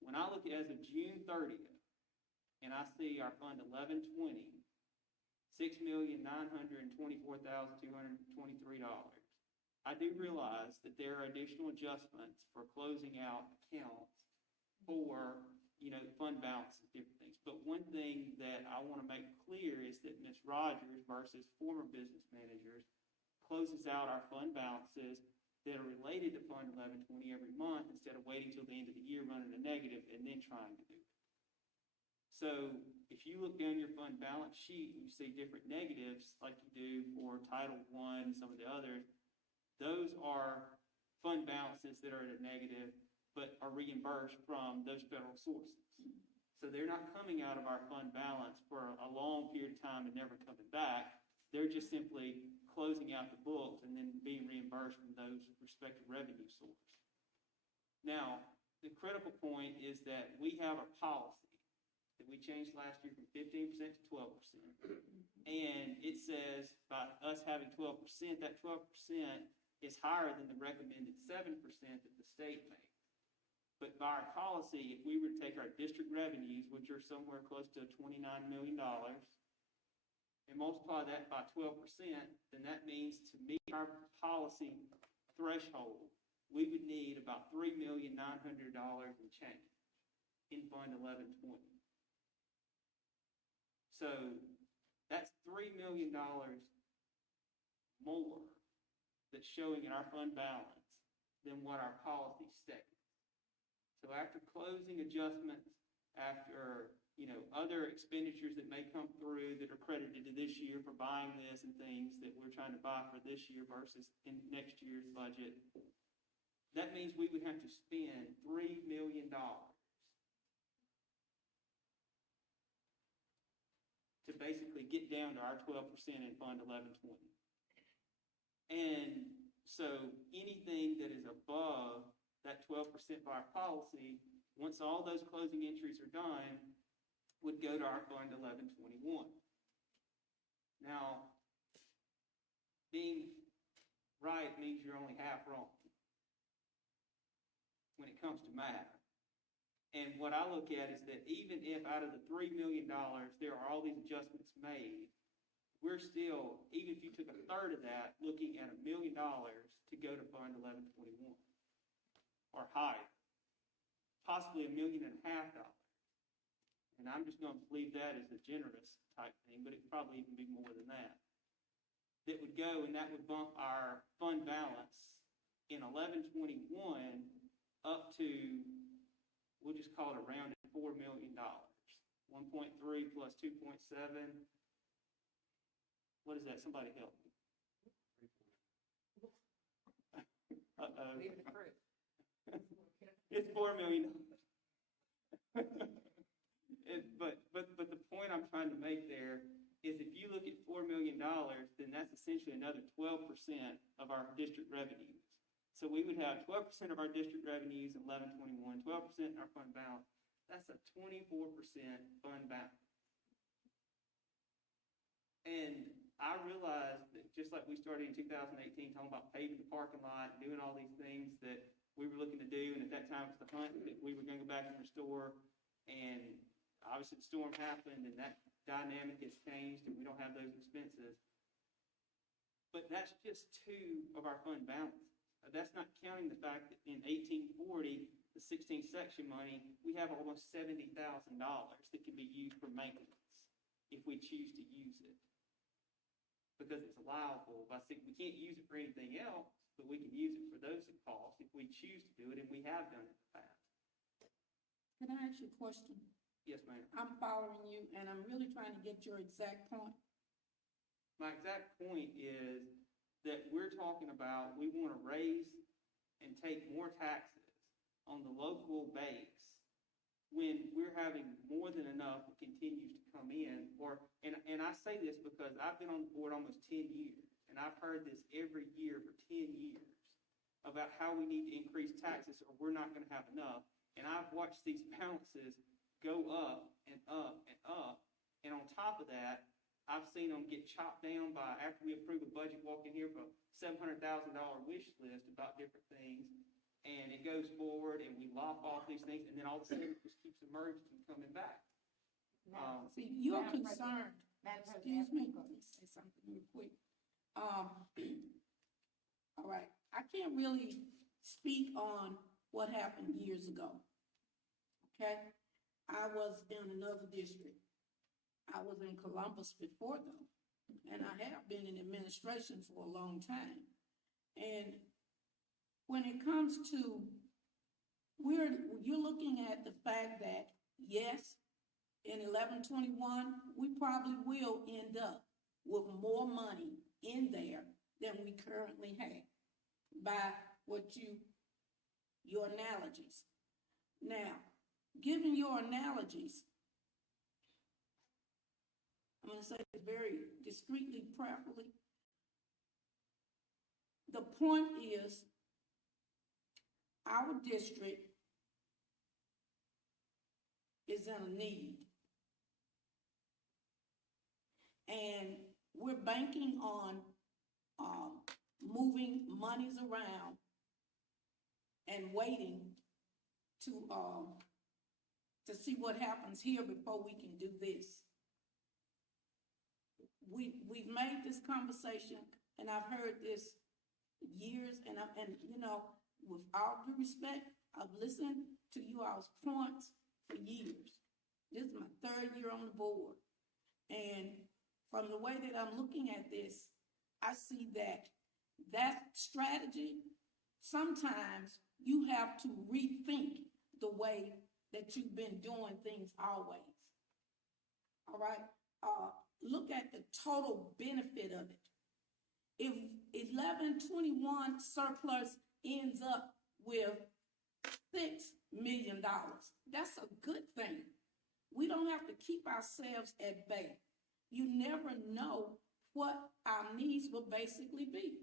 When I look as of June 30th, and I see our Fund 1120, $6,924,223. I do realize that there are additional adjustments for closing out accounts for, fund balances, different things. But one thing that I want to make clear is that Ms. Rogers versus former business managers closes out our fund balances that are related to Fund 1120 every month instead of waiting till the end of the year running a negative and then trying to do it. So if you look down your fund balance sheet and you see different negatives like you do for Title I and some of the others, those are fund balances that are at a negative but are reimbursed from those federal sources. So they're not coming out of our fund balance for a long period of time and never coming back. They're just simply closing out the books and then being reimbursed from those respective revenue sources. Now, the critical point is that we have a policy that we changed last year from 15% to 12%. And it says by us having 12%, that 12% is higher than the recommended 7% that the state made. But by our policy, if we were to take our district revenues, which are somewhere close to $29 million, and multiply that by 12%, then that means to meet our policy threshold, we would need about $3,900,000 in change in Fund 1120. So that's $3 million more that's showing in our fund balance than what our policy states. So after closing adjustments, after, other expenditures that may come through that are credited to this year for buying this and things that we're trying to buy for this year versus in next year's budget, that means we would have to spend $3 million to basically get down to our 12% in Fund 1120. And so anything that is above that 12% by our policy, once all those closing entries are done, would go to our Fund 1121. Now, being right means you're only half wrong when it comes to math. And what I look at is that even if out of the $3 million, there are all these adjustments made, we're still, even if you took a third of that, looking at $1 million to go to Fund 1121 or higher, possibly $1.5 million. And I'm just going to leave that as a generous type thing, but it could probably even be more than that. That would go, and that would bump our fund balance in 1121 up to, we'll just call it around $4 million. 1.3 plus 2.7. What is that? Somebody help me. Uh-oh. Leave it to Chris. It's $4 million. But the point I'm trying to make there is if you look at $4 million, then that's essentially another 12% of our district revenues. So we would have 12% of our district revenues in 1121, 12% in our fund balance. That's a 24% fund balance. And I realized that just like we started in 2018 talking about paving the parking lot and doing all these things that we were looking to do, and at that time it was the hunt that we were going to go back and restore, and obviously the storm happened and that dynamic has changed and we don't have those expenses. But that's just two of our fund balances. That's not counting the fact that in 1840, the 16th section money, we have almost $70,000 that can be used for maintenance if we choose to use it. Because it's allowable. By saying we can't use it for anything else, but we can use it for those costs if we choose to do it, and we have done it in the past. Can I ask you a question? Yes, ma'am. I'm following you, and I'm really trying to get your exact point. My exact point is that we're talking about we want to raise and take more taxes on the local base when we're having more than enough that continues to come in, and I say this because I've been on the board almost 10 years, and I've heard this every year for 10 years about how we need to increase taxes or we're not gonna have enough. And I've watched these balances go up and up and up. And on top of that, I've seen them get chopped down by, after we approve a budget, walk in here for $700,000 wish list about different things. And it goes forward and we lop off these things, and then all of a sudden it just keeps emerging and coming back. See, you're Madam concerned, Madam excuse President, me, let me say something real quick. All right, I can't really speak on what happened years ago. Okay? I was in another district. I was in Columbus before though, and I have been in administration for a long time. And when it comes to, you're looking at the fact that, yes, in 1121, we probably will end up with more money in there than we currently have by your analogies. Now, given your analogies, I'm going to say it very discreetly, prayerfully. The point is, our district is in a need. And we're banking on moving monies around and waiting to see what happens here before we can do this. We've made this conversation, and I've heard this years, and you know, with all due respect, I've listened to you all's points for years. This is my third year on the board. And from the way that I'm looking at this, I see that strategy, sometimes you have to rethink the way that you've been doing things always. All right? Look at the total benefit of it. If 1121 surplus ends up with $6 million, that's a good thing. We don't have to keep ourselves at bay. You never know what our needs will basically be.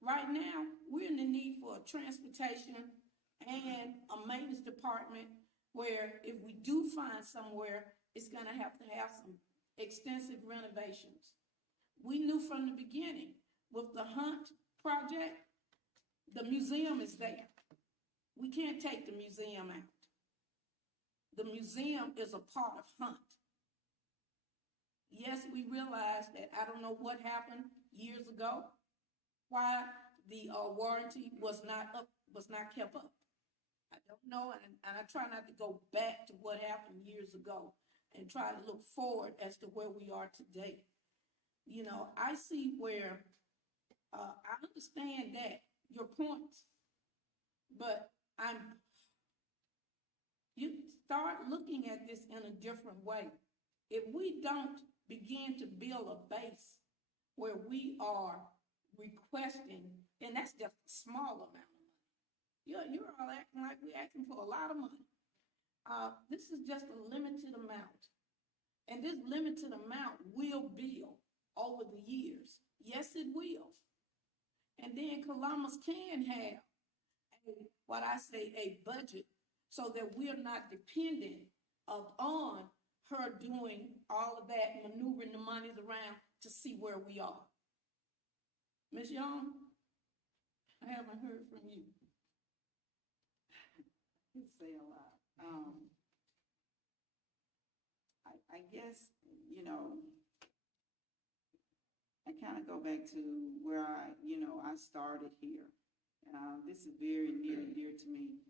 Right now, we're in the need for a transportation and a maintenance department where if we do find somewhere, it's gonna have some extensive renovations. We knew from the beginning with the Hunt project, the museum is there. We can't take the museum out. The museum is a part of Hunt. Yes, we realize that I don't know what happened years ago, why the warranty was not kept up. I don't know, and I try not to go back to what happened years ago and try to look forward as to where we are today. You know, I see where, I understand that, your points, but you start looking at this in a different way. If we don't begin to build a base where we are requesting, and that's just a small amount of money. You're all acting like we're asking for a lot of money. This is just a limited amount. And this limited amount will build over the years. Yes, it will. And then Columbus can have what I say a budget so that we're not dependent on her doing all of that, maneuvering the monies around to see where we are. Ms. Young, I haven't heard from you. I could say a lot. I guess, you know, I kind of go back to where I started here. This is very near and dear to me.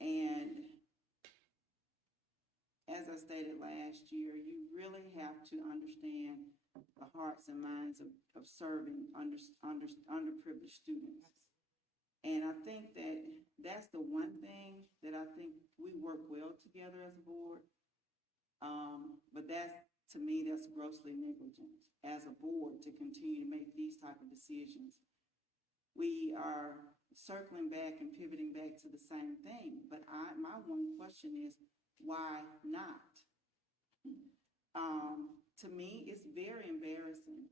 And as I stated last year, you really have to understand the hearts and minds of serving underprivileged students. And I think that's the one thing that I think we work well together as a board. But to me, that's grossly negligent as a board to continue to make these type of decisions. We are circling back and pivoting back to the same thing. But my one question is, why not? To me, it's very embarrassing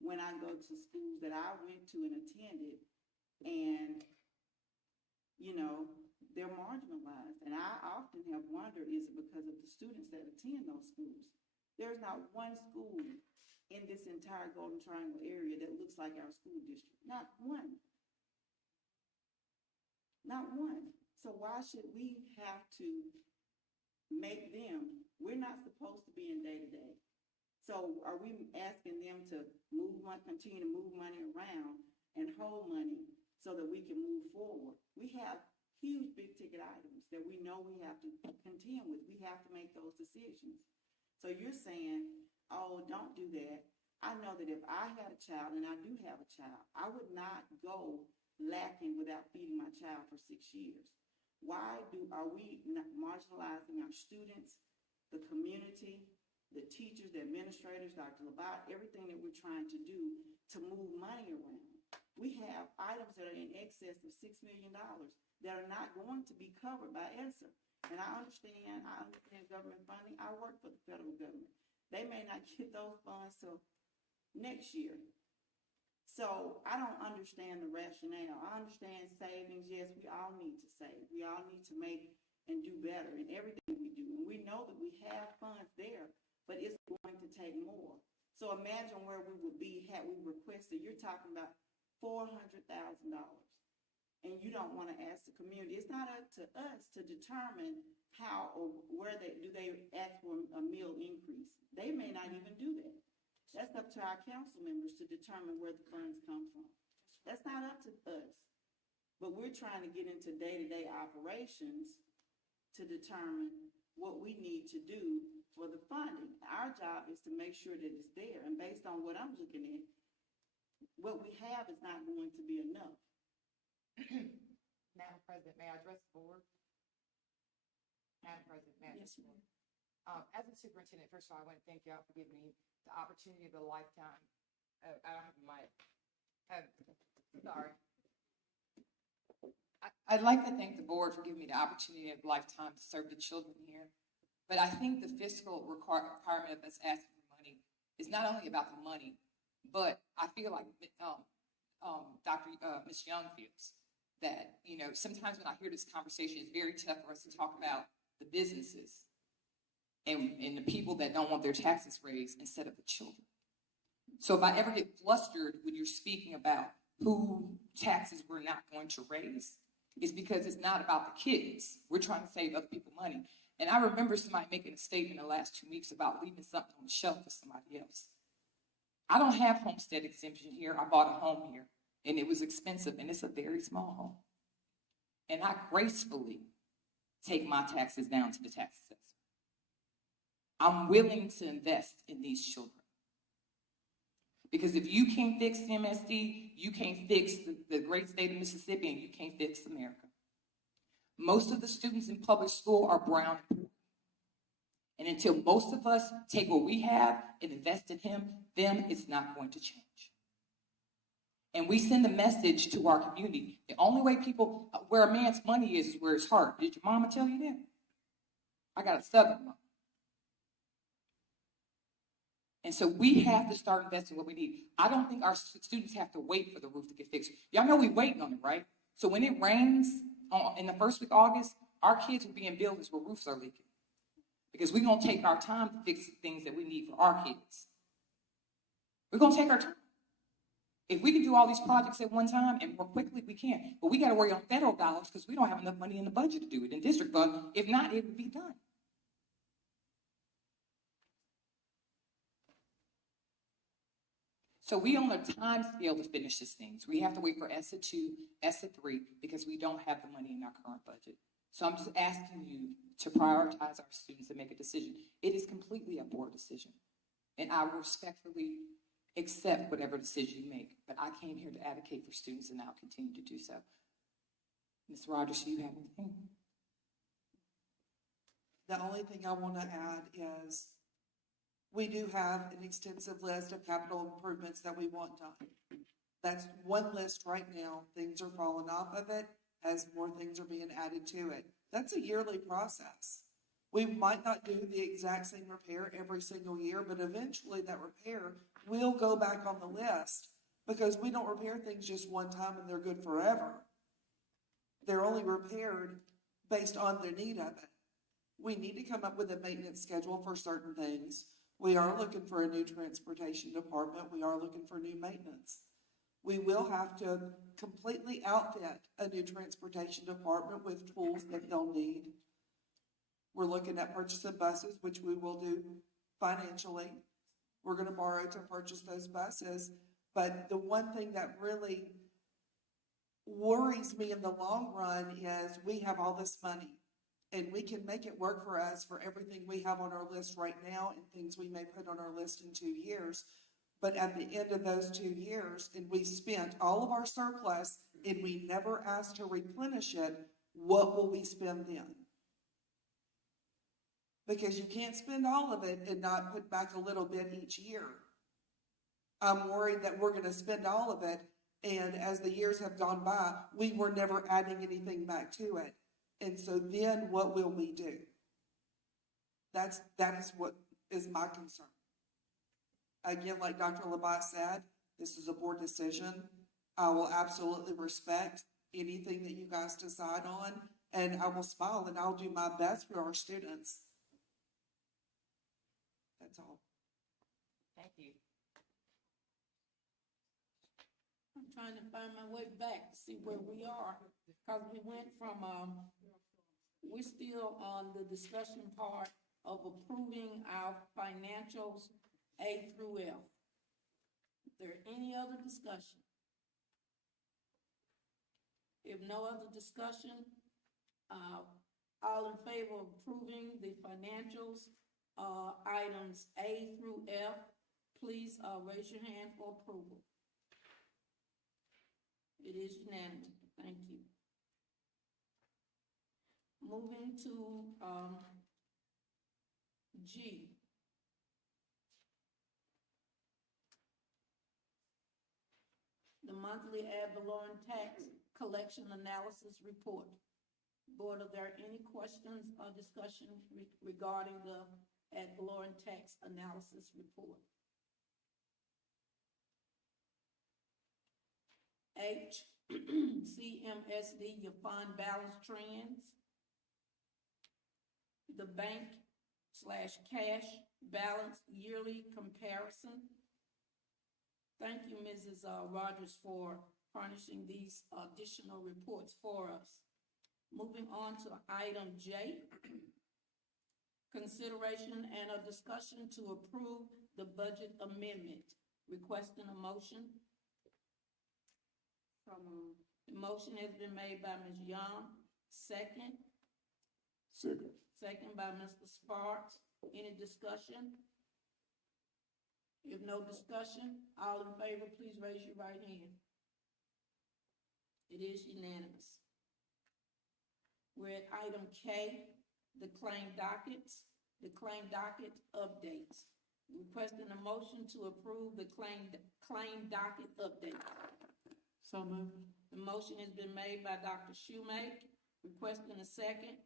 when I go to schools that I went to and attended, and, you know, they're marginalized. And I often have wondered, is it because of the students that attend those schools? There's not one school in this entire Golden Triangle area that looks like our school district. Not one. Not one. So why should we have to make them, we're not supposed to be in day-to-day. So are we asking them to continue to move money around and hold money so that we can move forward? We have huge big ticket items that we know we have to contend with. We have to make those decisions. So you're saying, oh, don't do that. I know that if I had a child, and I do have a child, I would not go lacking without feeding my child for 6 years. Why are we not marginalizing our students, the community, the teachers, the administrators, Dr. Labat, everything that we're trying to do to move money around? We have items that are in excess of $6 million that are not going to be covered by ESSER. And I understand government funding. I work for the federal government. They may not get those funds till next year. So I don't understand the rationale. I understand savings. Yes, we all need to save. We all need to make and do better in everything we do. And we know that we have funds there, but it's going to take more. So imagine where we would be had we requested, you're talking about $400,000. And you don't want to ask the community. It's not up to us to determine how or where they ask for a meal increase. They may not even do that. That's up to our council members to determine where the funds come from. That's not up to us. But we're trying to get into day-to-day operations to determine what we need to do for the funding. Our job is to make sure that it's there. And based on what I'm looking at, what we have is not going to be enough. Madam President, may I address the board? Madam President, may I address the board? As a superintendent, first of all, I want to thank y'all for giving me the opportunity of a lifetime. I don't have a mic. Sorry. I'd like to thank the board for giving me the opportunity of a lifetime to serve the children here. But I think the fiscal requirement of us asking for money is not only about the money, but I feel like Ms. Young feels that, you know, sometimes when I hear this conversation, it's very tough for us to talk about the businesses and the people that don't want their taxes raised instead of the children. So if I ever get flustered when you're speaking about who taxes we're not going to raise, it's because it's not about the kids. We're trying to save other people money. And I remember somebody making a statement in the last 2 weeks about leaving something on the shelf for somebody else. I don't have homestead exemption here. I bought a home here, and it was expensive, and it's a very small home. And I gracefully take my taxes down to the tax assessor. I'm willing to invest in these children. Because if you can't fix CMSD, you can't fix the great state of Mississippi, and you can't fix America. Most of the students in public school are brown and poor. And until most of us take what we have and invest in them, it's not going to change. And we send a message to our community. The only way where a man's money is where his heart. Did your mama tell you that? I got a stubborn mama. And so we have to start investing what we need. I don't think our students have to wait for the roof to get fixed. Y'all know we're waiting on it, right? So when it rains in the first week of August, our kids will be in buildings where roofs are leaking. Because we're going to take our time to fix the things that we need for our kids. We're going to take our time. If we can do all these projects at one time and more quickly, we can. But we got to worry on federal dollars because we don't have enough money in the budget to do it in district fund. If not, it would be done. So we on a time scale to finish these things. We have to wait for ESSA 2, ESSA 3, because we don't have the money in our current budget. So I'm just asking you to prioritize our students and make a decision. It is completely a board decision. And I respectfully accept whatever decision you make. But I came here to advocate for students, and I'll continue to do so. Ms. Rogers, do you have anything? The only thing I want to add is we do have an extensive list of capital improvements that we want done. That's one list right now. Things are falling off of it. as more things are being added to it. That's a yearly process. We might not do the exact same repair every single year, but eventually that repair will go back on the list because we don't repair things just one time and they're good forever. They're only repaired based on the need of it. We need to come up with a maintenance schedule for certain things. We are looking for a new transportation department. We are looking for new maintenance. We will have to completely outfit a new transportation department with tools that they'll need. We're looking at purchasing buses, which we will do financially. We're going to borrow to purchase those buses. But the one thing that really worries me in the long run is we have all this money and we can make it work for us for everything we have on our list right now and things we may put on our list in 2 years. But at the end of those 2 years, and we spent all of our surplus and we never asked to replenish it, what will we spend then? Because you can't spend all of it and not put back a little bit each year. I'm worried that we're going to spend all of it, and as the years have gone by, we were never adding anything back to it. And so then what will we do? That is what is my concern. Again, like Dr. Labat said, this is a board decision. I will absolutely respect anything that you guys decide on, and I will smile and I'll do my best for our students. That's all. Thank you. I'm trying to find my way back to see where we are, because we went from, we're still on the discussion part of approving our financials A through F. Is there any other discussion? If no other discussion, all in favor of approving the financials, items A through F, please raise your hand for approval. It is unanimous. Thank you. Moving to G. The monthly ad valorem tax collection analysis report. Board, are there any questions or discussion regarding the ad valorem tax analysis report? H, CMSD, your fund balance trends. The bank/cash balance yearly comparison. Thank you, Mrs. Rogers, for furnishing these additional reports for us. Moving on to item J, consideration and a discussion to approve the budget amendment. Requesting a motion. The motion has been made by Ms. Young. Second. Second by Mr. Sparks. Any discussion? If no discussion, all in favor, please raise your right hand. It is unanimous. We're at item K, the claim dockets, the claim docket updates. Requesting a motion to approve the claim docket update. So moved. The motion has been made by Dr. Shoemake. Requesting a second.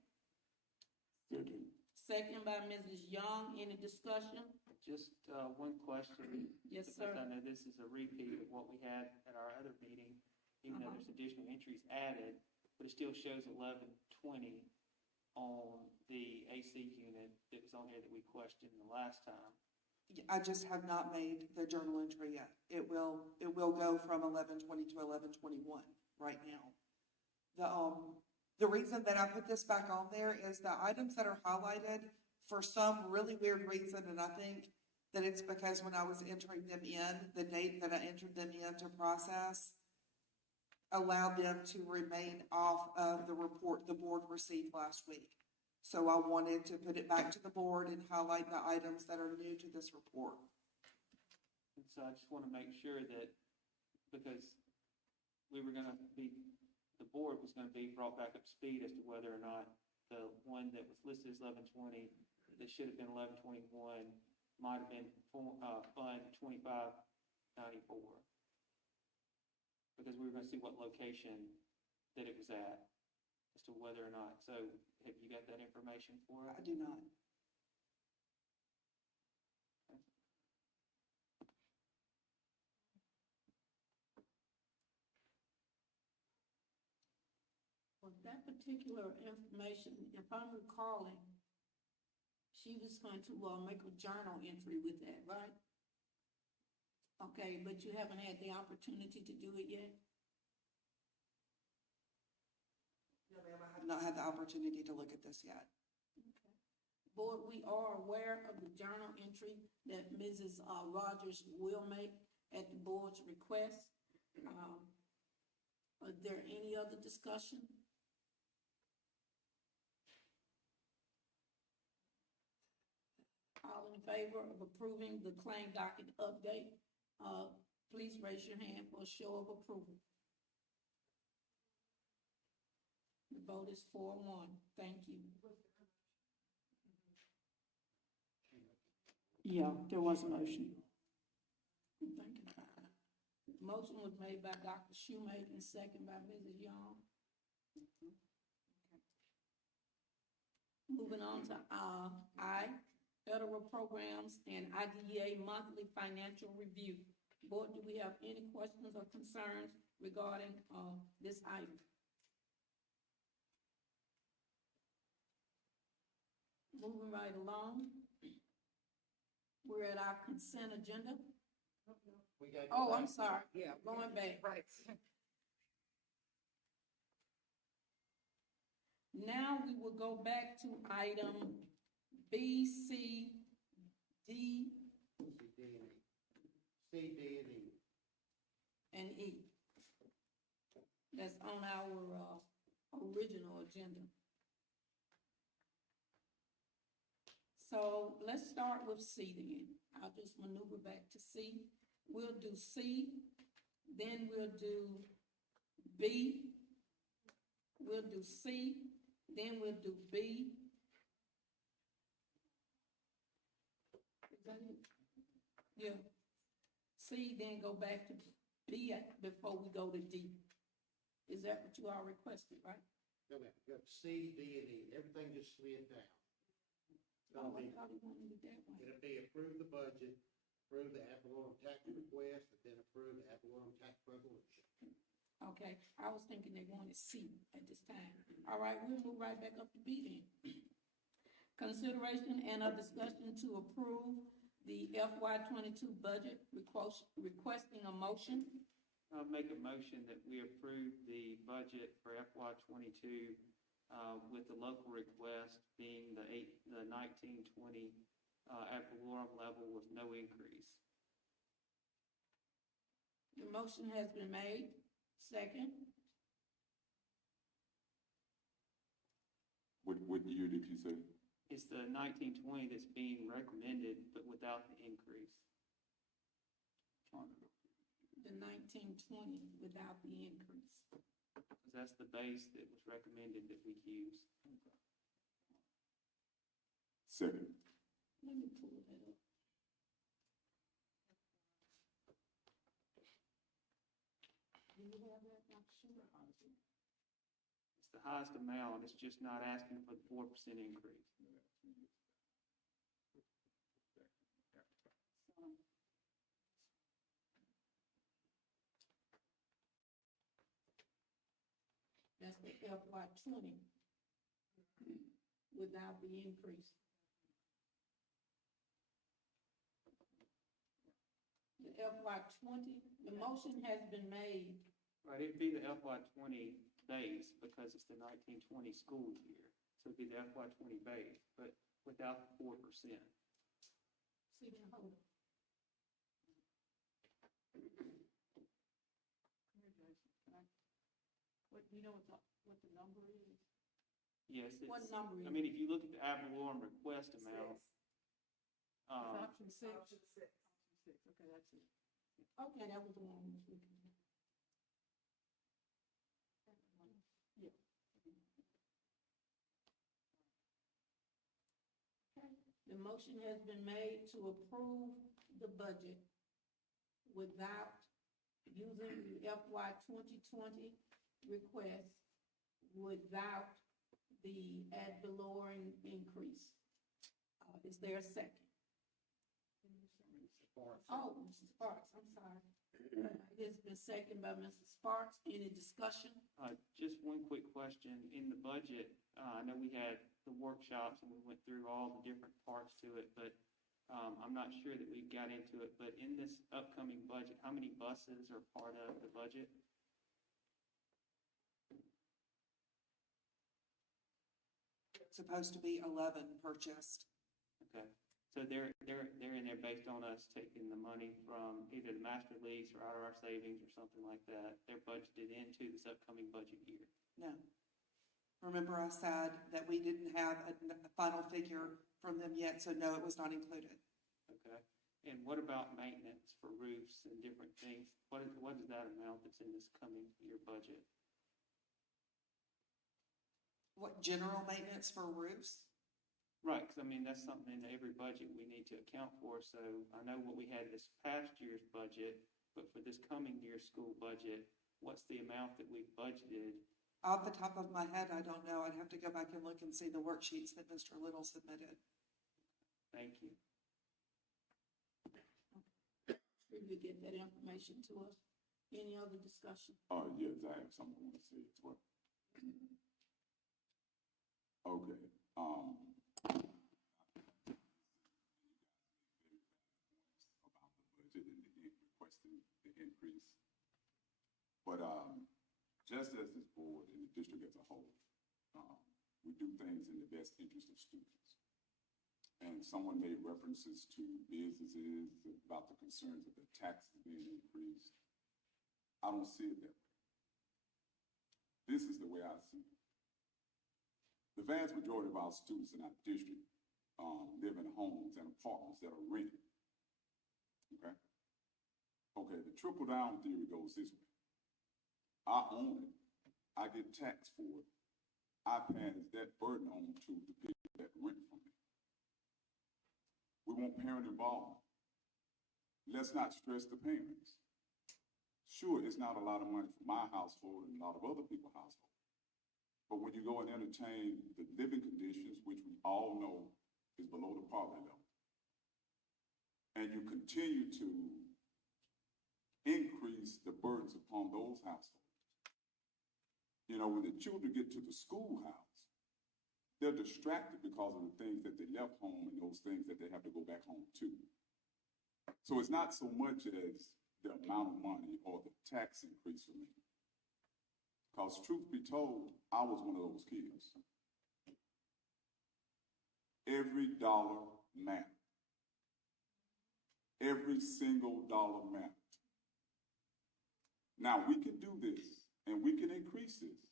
Second by Mrs. Young. Any discussion? Just one question. Yes, sir. Because I know this is a repeat of what we had at our other meeting, even though there's additional entries added, but it still shows 1120 on the AC unit that was on here that we questioned the last time. I just have not made the journal entry yet. It will go from 1120 to 1121 right now. The reason that I put this back on there is the items that are highlighted for some really weird reason, and I think that it's because when I was entering them in, the date that I entered them in to process allowed them to remain off of the report the board received last week. So I wanted to put it back to the board and highlight the items that are new to this report. And so I just want to make sure that, because we were going to be, the board was going to be brought back up to speed as to whether or not the one that was listed as 1120, that should have been 1121, might have been Fund 2594. Because we were going to see what location that it was at, as to whether or not, so have you got that information for us? I do not. Well, that particular information, if I'm recalling, she was going to, make a journal entry with that, right? Okay, but you haven't had the opportunity to do it yet? No, ma'am, I have not had the opportunity to look at this yet. Board, we are aware of the journal entry that Mrs. Rogers will make at the board's request. Is there any other discussion? All in favor of approving the claim docket update, please raise your hand for a show of approval. The vote is 4-1. Thank you. Yeah, there was a motion. Thank you. Motion was made by Dr. Shoemaker and second by Mrs. Young. Moving on to I, federal programs and IDEA monthly financial review. Board, do we have any questions or concerns regarding this item? Moving right along. We're at our consent agenda. We got. Oh, I'm sorry. Yeah, going back. Right. Now we will go back to item B, C, D, C, D, and E. and E. That's on our original agenda. So let's start with C then. I'll just maneuver back to C. We'll do C, then we'll do B, we'll do C, then we'll do B. Is that it? Yeah. C, then go back to B before we go to D. Is that what you all requested, right? Go back, go C, D, and E, everything just slid down. Oh, I thought he wanted it that way. It'll be approve the budget, approve the ad valorem tax request, and then approve the ad valorem tax resolution. Okay, I was thinking they wanted C at this time. All right, we'll move right back up to B then. Consideration and a discussion to approve the FY 22 budget, requesting a motion. I'll make a motion that we approve the budget for FY 22 with the local request being the 1920 ad valorem level with no increase. The motion has been made. Second. What year did you say? It's the 1920 that's being recommended, but without the increase. The 1920 without the increase. Because that's the base that was recommended that we use. Second. Let me pull that up. Do you have that, Dr. Schumer? It's the highest amount, it's just not asking for the 4% increase. That's the FY 20 without the increase. The FY 20, the motion has been made. Right, it'd be the FY 20 base because it's the 1920 school year. So it'd be the FY 20 base, but without the 4%. See, now, hold on. What, do you know what the number is? Yes, What it's, number is I it? mean, if you look at the ad valorem request amount, It's option six? Option six, okay, that's it. Okay, that was the one we was looking at. Yeah. The motion has been made to approve the budget without using the FY 2020 request without the ad valorem increase. Is there a second? Oh, Mrs. Sparks, I'm sorry. It has been seconded by Mrs. Sparks. Any discussion? Just one quick question. In the budget, I know we had the workshops and we went through all the different parts to it, but I'm not sure that we got into it. But in this upcoming budget, how many buses are part of the budget? Supposed to be 11 purchased. Okay, so they're in there based on us taking the money from either the master lease or out of our savings or something like that. They're budgeted into this upcoming budget year. No. Remember I said that we didn't have a final figure from them yet, so no, it was not included. Okay, and what about maintenance for roofs and different things? What is that amount that's in this coming year budget? What, general maintenance for roofs? Right, because I mean, that's something in every budget we need to account for. So I know what we had this past year's budget, but for this coming year's school budget, what's the amount that we budgeted? Off the top of my head, I don't know. I'd have to go back and look and see the worksheets that Mr. Little submitted. Thank you. Will you get that information to us? Any other discussion? Yes, I have something I want to say as well. Okay, about the budget and requesting the increase. But, just as this board and the district as a whole, we do things in the best interest of students. And someone made references to businesses about the concerns of their taxes being increased. I don't see it that way. This is the way I see it. The vast majority of our students in our district live in homes and apartments that are rented. Okay? Okay, the trickle-down theory goes this way. I own it. I get taxed for it. I pass that burden on to the people that rent from me. We want parent involvement. Let's not stress the parents. Sure, it's not a lot of money for my household and a lot of other people's households. But when you go and entertain the living conditions, which we all know is below the poverty level, and you continue to increase the burdens upon those households, you know, when the children get to the schoolhouse, they're distracted because of the things that they left home and those things that they have to go back home to. So it's not so much as the amount of money or the tax increase for me. Because truth be told, I was one of those kids. Every dollar mattered. Every single dollar mattered. Now, we can do this, and we can increase this,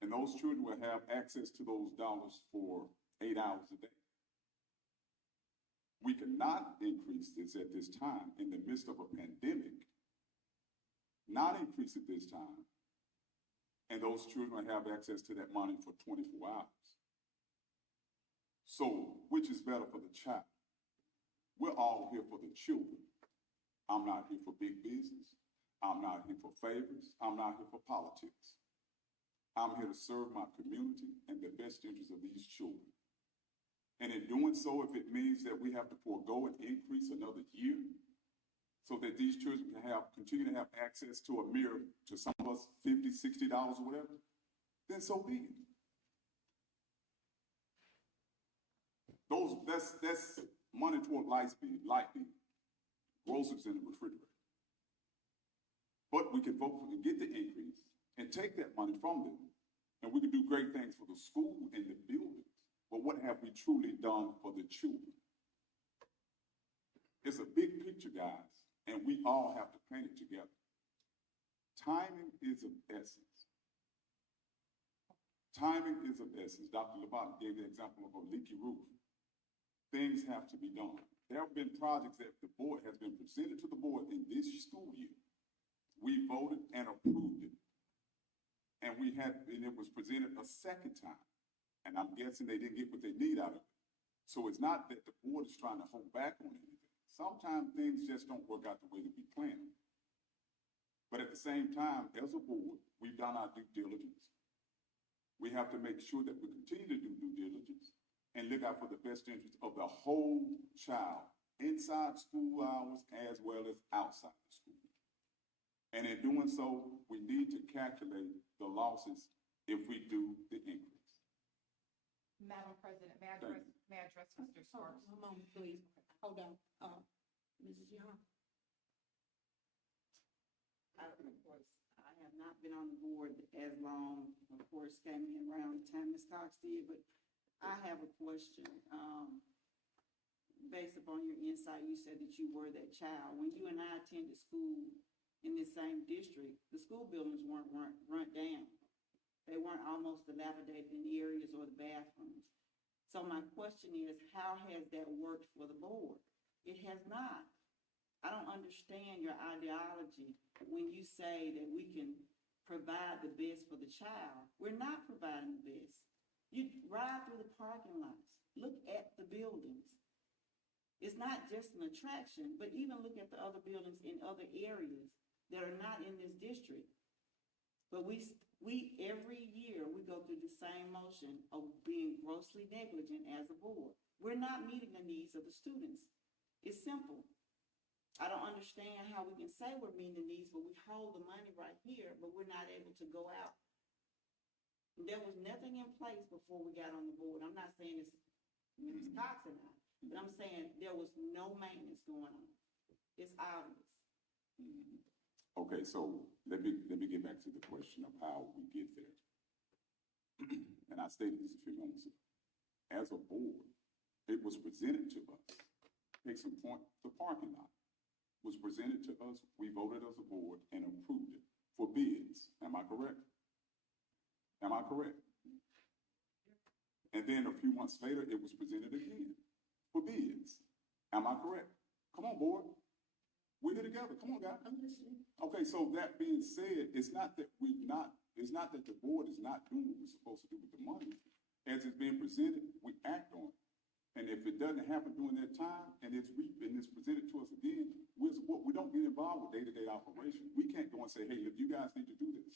and those children will have access to those dollars for 8 hours a day. We cannot increase this at this time in the midst of a pandemic, not increase it this time, and those children have access to that money for 24 hours. So, which is better for the child? We're all here for the children. I'm not here for big business. I'm not here for favors. I'm not here for politics. I'm here to serve my community and the best interest of these children. And in doing so, if it means that we have to forego and increase another year, so that these children can continue to have access to a mirror, to some of us $50, $60 or whatever, then so be it. That's money toward light bill, groceries in the refrigerator. But we can vote and get the increase and take that money from them, and we can do great things for the school and the buildings. But what have we truly done for the children? It's a big picture, guys. And we all have to paint it together. Timing is of essence. Timing is of essence. Dr. Labat gave the example of a leaky roof. Things have to be done. There have been projects that the board has been presented to the board in this school year. We voted and approved it. And it was presented a second time. And I'm guessing they didn't get what they need out of it. So it's not that the board is trying to hold back on anything. Sometimes things just don't work out the way that we planned. But at the same time, as a board, we've done our due diligence. We have to make sure that we continue to do due diligence and look out for the best interest of the whole child, inside school hours as well as outside the school. And in doing so, we need to calculate the losses if we do the increase. Madam President, may I Thank address Mr. Sparks? One moment, please. Hold on. Mrs. Young? I have not been on the board as long, of course, came in around the time Ms. Cox did, but I have a question. Based upon your insight, you said that you were that child. When you and I attended school in this same district, the school buildings weren't run down. They weren't almost dilapidated in the areas or the bathrooms. So my question is, how has that worked for the board? It has not. I don't understand your ideology when you say that we can provide the best for the child. We're not providing the best. You ride through the parking lots, look at the buildings. It's not just an attraction, but even look at the other buildings in other areas that are not in this district. But we every year, we go through the same motion of being grossly negligent as a board. We're not meeting the needs of the students. It's simple. I don't understand how we can say we're meeting the needs, but we hold the money right here, but we're not able to go out. There was nothing in place before we got on the board. I'm not saying it's Ms. Cox and I, but I'm saying there was no maintenance going on. It's obvious. Okay, so let me get back to the question of how we get there. And I stated this a few moments ago. As a board, it was presented to us. Case in point, the parking lot was presented to us. We voted as a board and approved it for bids. Am I correct? Am I correct? And then a few months later, it was presented again for bids. Am I correct? Come on, board. We're here together. Come on, guys. I'm listening. Okay, so that being said, it's not that the board is not doing what we're supposed to do with the money. As it's being presented, we act on it. And if it doesn't happen during that time and it's presented to us again, we don't get involved with day-to-day operation. We can't go and say, hey, look, you guys need to do this.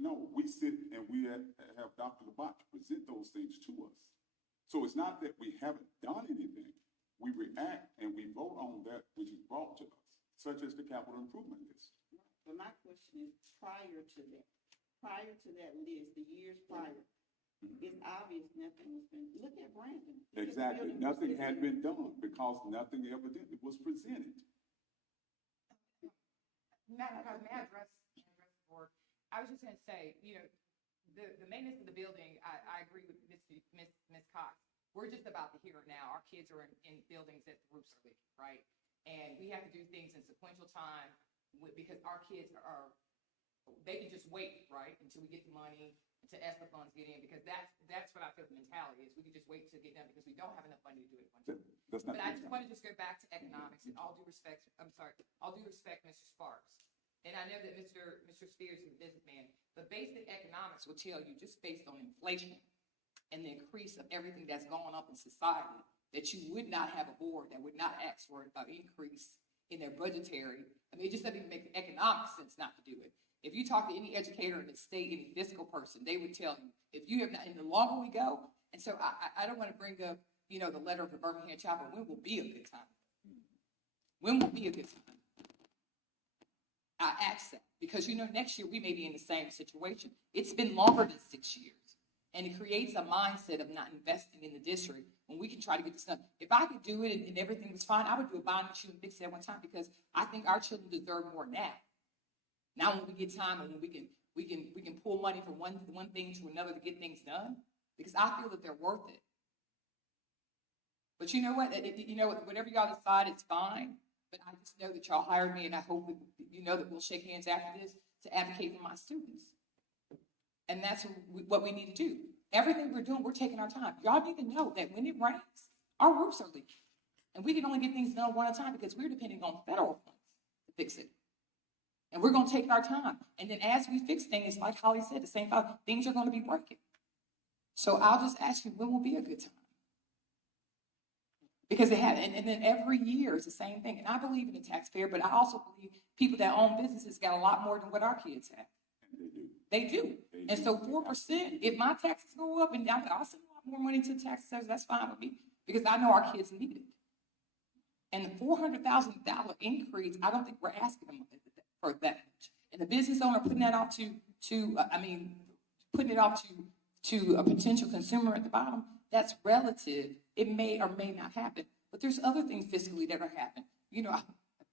No, we sit and we have Dr. Labat present those things to us. So it's not that we haven't done anything. We react and we vote on that which is brought to us, such as the capital improvement list. But my question is, prior to that list, the years prior, it's obvious nothing was been, look at Brandon. Exactly. Nothing had been done because nothing evidently was presented. Madam President, may I address the board? I was just gonna say, the maintenance of the building, I agree with Ms. Cox. We're just about the here and now. Our kids are in buildings that the roofs are leaking, right? And we have to do things in sequential time because our kids they can just wait, right, until we get the money to ESPA funds get in, because that's what I feel the mentality is. We can just wait to get done because we don't have enough money to do it at one time. That's not. But I just want to just go back to economics, and all due respect, Mr. Sparks. And I know that Mr. Spears is a businessman, but basic economics will tell you, just based on inflation and the increase of everything that's going up in society, that you would not have a board that would not ask for an increase in their budgetary. I mean, it just doesn't even make economic sense not to do it. If you talk to any educator in the state, any fiscal person, they would tell you, if you have not, and the longer we go, and so I don't want to bring up, the letter of the Birmingham Chapter, when will be a good time? When will be a good time? I ask that because, next year we may be in the same situation. It's been longer than 6 years. And it creates a mindset of not investing in the district when we can try to get this done. If I could do it and everything was fine, I would do a bond issue and fix it at one time because I think our children deserve more now. Now when we get time and when we can pull money from one thing to another to get things done, because I feel that they're worth it. But you know what? Whatever y'all decide, it's fine. But I just know that y'all hired me, and I hope that that we'll shake hands after this to advocate for my students. And that's what we need to do. Everything we're doing, we're taking our time. Y'all need to know that when it rains, our roofs are leaking. And we can only get things done one at a time because we're depending on federal funds to fix it. And we're going to take our time. And then as we fix things, like Holly said, the same time, things are going to be breaking. So I'll just ask you, when will be a good time? Because and then every year it's the same thing. And I believe in the taxpayer, but I also believe people that own businesses got a lot more than what our kids have. They do. And so 4%, if my taxes go up and I'll send a lot more money to the tax assessors, that's fine with me, because I know our kids need it. And the $400,000 increase, I don't think we're asking them for that much. And the business owner putting that off putting it off to a potential consumer at the bottom, that's relative. It may or may not happen. But there's other things fiscally that are happening. You know,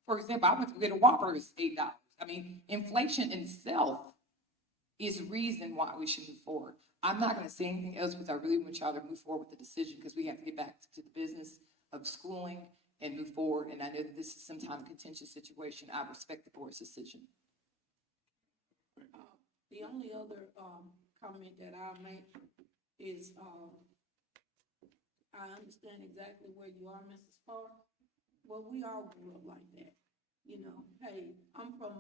for example, I went to get a Whopper, it's $8. I mean, inflation itself is reason why we should move forward. I'm not going to say anything else because I really want y'all to move forward with the decision, because we have to get back to the business of schooling and move forward. And I know that this is sometimes a contentious situation. I respect the board's decision. The only other, comment that I'll make is, I understand exactly where you are, Mrs. Parr. Well, we all grew up like that. You know, hey, I'm from,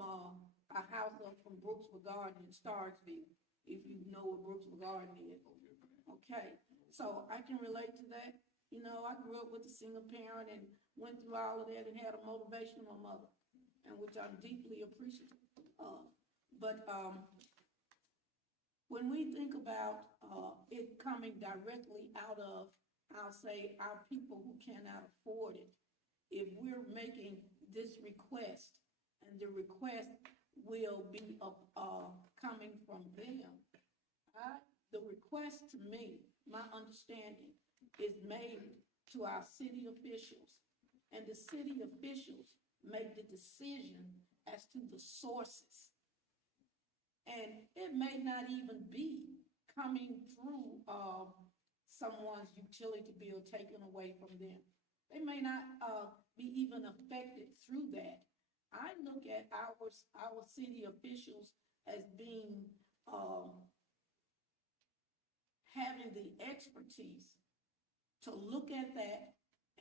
a house up from Brooksville Garden in Starksville, if you know what Brooksville Garden is. Okay, so I can relate to that. You know, I grew up with a single parent and went through all of that and had a motivational mother, and which I'm deeply appreciative of. But, when we think about, it coming directly out of, I'll say, our people who cannot afford it, if we're making this request and the request will be coming from them, the request to me, my understanding, is made to our city officials, and the city officials make the decision as to the sources. And it may not even be coming through someone's utility bill taken away from them. They may not be even affected through that. I look at our city officials as being having the expertise to look at that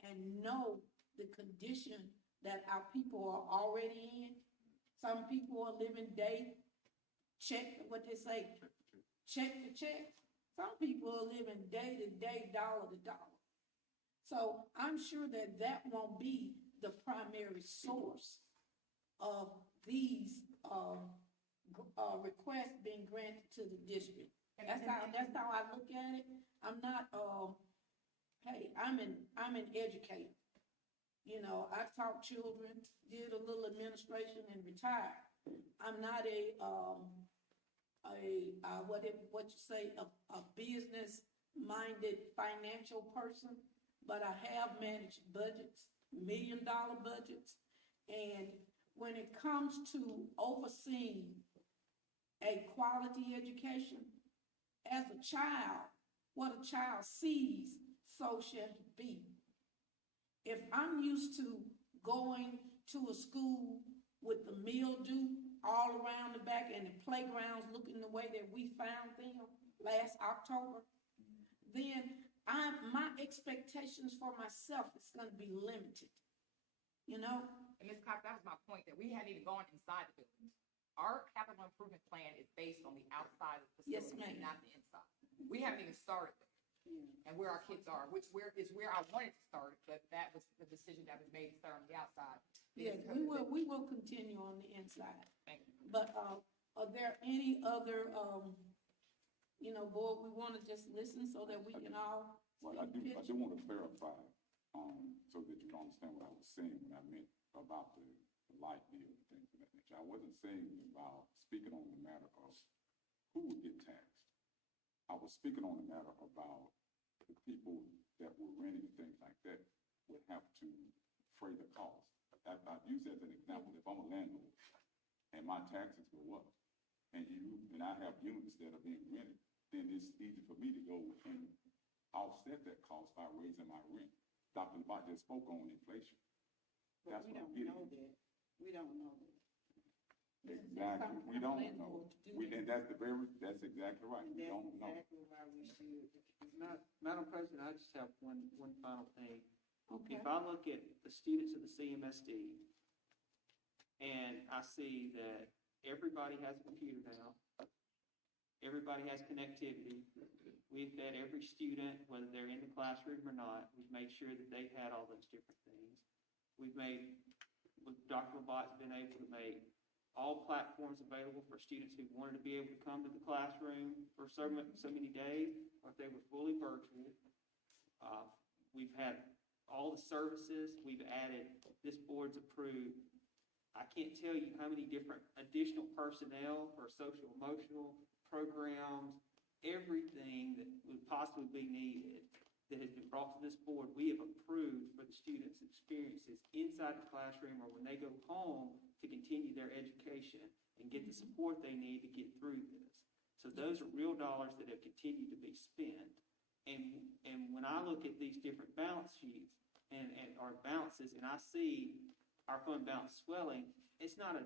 and know the condition that our people are already in. Some people are living check to check. Some people are living day to day, dollar to dollar. So I'm sure that that won't be the primary source of these requests being granted to the district. That's how I look at it. I'm not, hey, I'm an educator. You know, I taught children, did a little administration, and retired. I'm not a business-minded financial person, but I have managed budgets, $1 million budgets. And when it comes to overseeing a quality education, as a child, what a child sees, so shall he be. If I'm used to going to a school with the mildew all around the back and the playgrounds looking the way that we found them last October, then my expectations for myself is going to be limited, you know? And Ms. Cox, that was my point, that we hadn't even gone inside the building. Our capital improvement plan is based on the outside of the Yes, facility, ma'am. not the inside. We haven't even started there. And where our kids are, which is where I wanted to start, but that was the decision that was made to start on the outside. Yes, we will continue on the inside. Thank you. But, are there any other, board, we want to just listen so that we can all. Well, I do want to clarify, so that you can understand what I was saying when I meant about the light bill and things of that nature. I wasn't saying about speaking on the matter of who would get taxed. I was speaking on the matter about the people that were renting and things like that would have to fray the cost. I use that as an example. If I'm a landlord and my taxes go up, and I have units that are being rented, then it's easy for me to go and offset that cost by raising my rent. Dr. Labat just spoke on inflation. That's what I'm getting. We don't know that. Exactly. We don't know. And that's exactly right. We don't know. That's exactly why we should. Madam President, I just have one final thing. Okay. If I look at the students of the CMSD and I see that everybody has a computer now, everybody has connectivity, we've got every student, whether they're in the classroom or not, we've made sure that they've had all those different things. Dr. Labat's been able to make all platforms available for students who wanted to be able to come to the classroom for so many days, or if they were fully virtual. We've had all the services, we've added, this board's approved. I can't tell you how many different additional personnel for social emotional programs, everything that would possibly be needed that has been brought to this board, we have approved for the students' experiences inside the classroom or when they go home to continue their education and get the support they need to get through this. So those are real dollars that have continued to be spent. And when I look at these different balance sheets and our balances, and I see our fund balance swelling, it's not a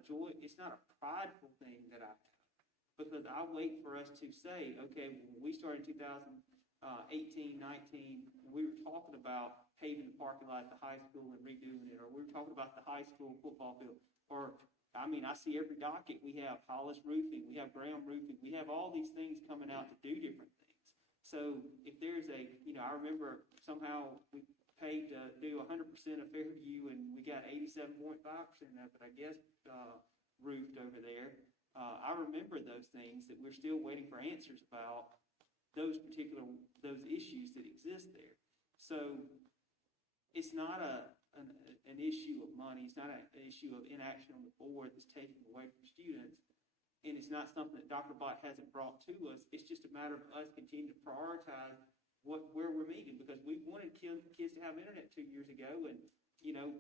prideful thing that I have, because I wait for us to say, okay, when we started in 2018, 19, we were talking about paving the parking lot at the high school and redoing it, or we were talking about the high school football field, or I see every docket, we have Hollis roofing, we have Graham roofing, we have all these things coming out to do different things. So if there's I remember somehow we paid to do 100% of Fairview and we got 87.5% of it, I guess, roofed over there. I remember those things that we're still waiting for answers about, those issues that exist there. So it's not an issue of money. It's not an issue of inaction on the board that's taking away from students. And it's not something that Dr. Bott hasn't brought to us. It's just a matter of us continuing to prioritize where we're meeting, because we wanted kids to have internet 2 years ago, and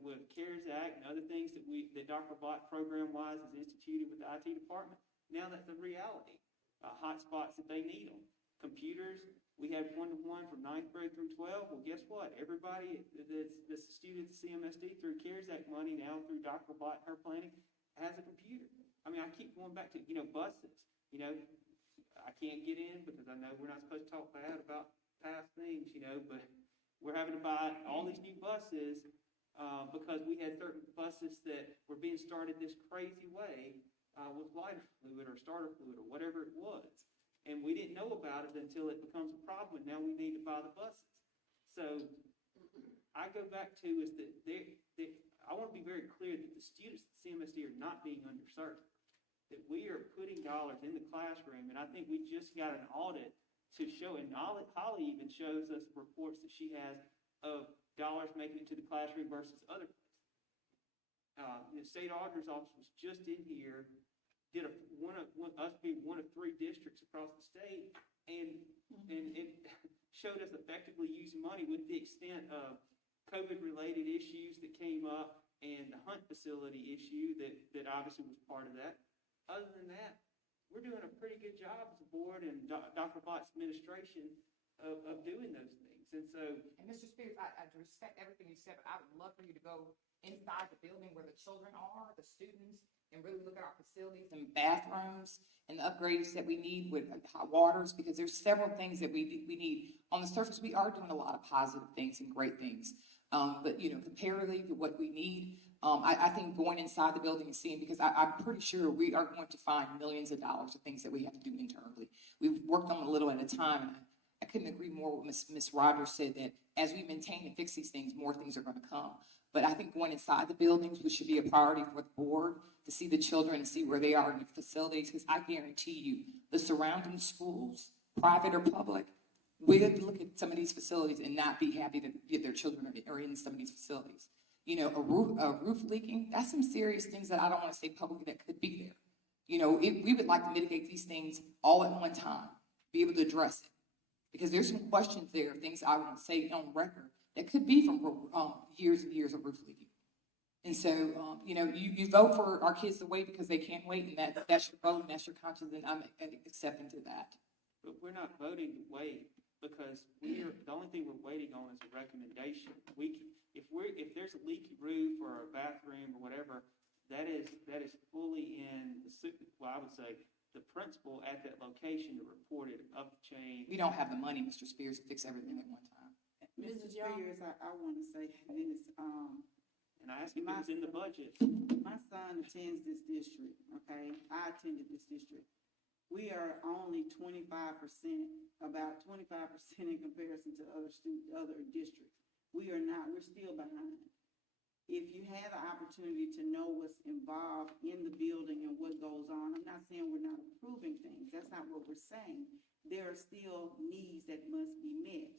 with CARES Act and other things that Dr. Bott program-wise has instituted with the IT department, now that's a reality. Hotspots that they need them. Computers, we had 1-to-1 from 9th grade through 12. Well, guess what? Everybody that's a student at CMSD through CARES Act money, now through Dr. Bott and her planning, has a computer. I keep going back to, buses. I can't get in because I know we're not supposed to talk bad about past things, but we're having to buy all these new buses because we had certain buses that were being started this crazy way with lighter fluid or starter fluid or whatever it was. And we didn't know about it until it becomes a problem. Now we need to buy the buses. So I go back to is that I want to be very clear that the students at CMSD are not being underserved, that we are putting dollars in the classroom. And I think we just got an audit to show, and Holly even shows us reports that she has of dollars making it to the classroom versus other places. The state auditor's office was just in here, did us being one of 3 districts across the state, and it showed us effectively using money with the extent of COVID-related issues that came up and the Hunt facility issue that obviously was part of that. Other than that, we're doing a pretty good job as a board and Dr. Bott's administration of doing those things. And so, And Mr. Spears, I respect everything you said, but I would love for you to go inside the building where the children are, the students, and really look at our facilities and bathrooms and the upgrades that we need with hot waters, because there's several things that we need. On the surface, we are doing a lot of positive things and great things. But comparatively to what we need, I think going inside the building and seeing, because I'm pretty sure we are going to find millions of dollars of things that we have to do internally. We've worked on a little at a time, and I couldn't agree more with Ms. Rogers said, that as we maintain and fix these things, more things are going to come. But I think going inside the buildings, which should be a priority for the board, to see the children and see where they are in the facilities, because I guarantee you, the surrounding schools, private or public, will look at some of these facilities and not be happy to get their children are in some of these facilities. A roof leaking, that's some serious things that I don't want to say publicly that could be there. We would like to mitigate these things all at one time, be able to address it. Because there's some questions there, things I want to say on record that could be from years and years of roof leaking. And so, you vote for our kids to wait because they can't wait, and that's your vote and that's your conscience, and I'm accepting to that. But we're not voting to wait, because the only thing we're waiting on is a recommendation. If there's a leaky roof or a bathroom or whatever, that is fully in I would say the principal at that location to report it up the chain. We don't have the money, Mr. Spears, to fix everything at one time. Mr. Spears, I want to say this, And I asked if it was in the budget. my son attends this district, okay? I attended this district. We are only 25%, about 25% in comparison to other districts. We're still behind. If you had the opportunity to know what's involved in the building and we're saying. There are still needs that must be met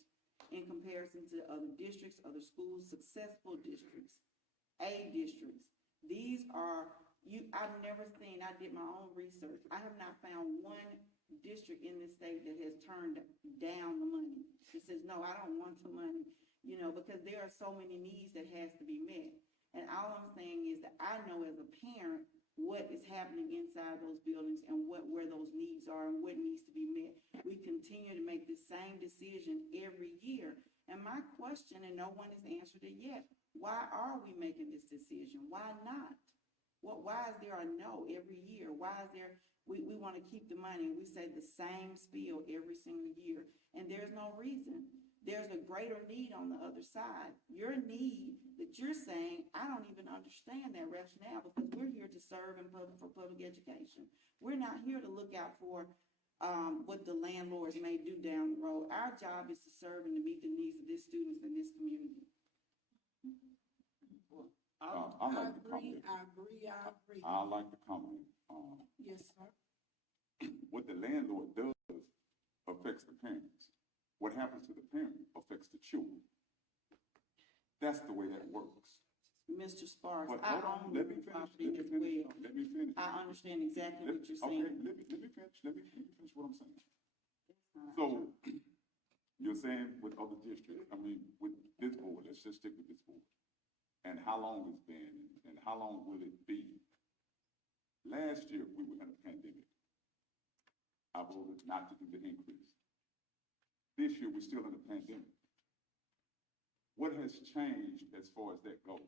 in comparison to other districts, other schools, successful districts, A districts. These are, I've never seen, I did my own research. I have not found one district in this state that has turned down the money. It says, no, I don't want the money, because there are so many needs that has to be met. And all I'm saying is that I know as a parent what is happening inside those buildings and where those needs are and what needs to be met. We continue to make the same decision every year. And my question, and no one has answered it yet, why are we making this decision? Why not? Why is there a no every year? Why is there, we want to keep the money and we say the same spiel every single year, and there's no reason. There's a greater need on the other side. Your need that you're saying, I don't even understand that rationale, because we're here to serve for public education. We're not here to look out for what the landlords may do down the road. Our job is to serve and to meet the needs of these students in this community. I like to comment. I agree. I like to comment. Yes, sir. What the landlord does affects the parents. What happens to the parent affects the children. That's the way that works. Mr. Sparks, But I hold on, own let me the finish. property as well. Let me finish. I understand exactly what you're Okay, saying. let me finish. Let me finish what I'm saying. So, you're saying with other districts, with this board, let's just stick with this board. And how long it's been, and how long will it be? Last year, we were in a pandemic. I voted not to do the increase. This year, we're still in a pandemic. What has changed as far as that goes?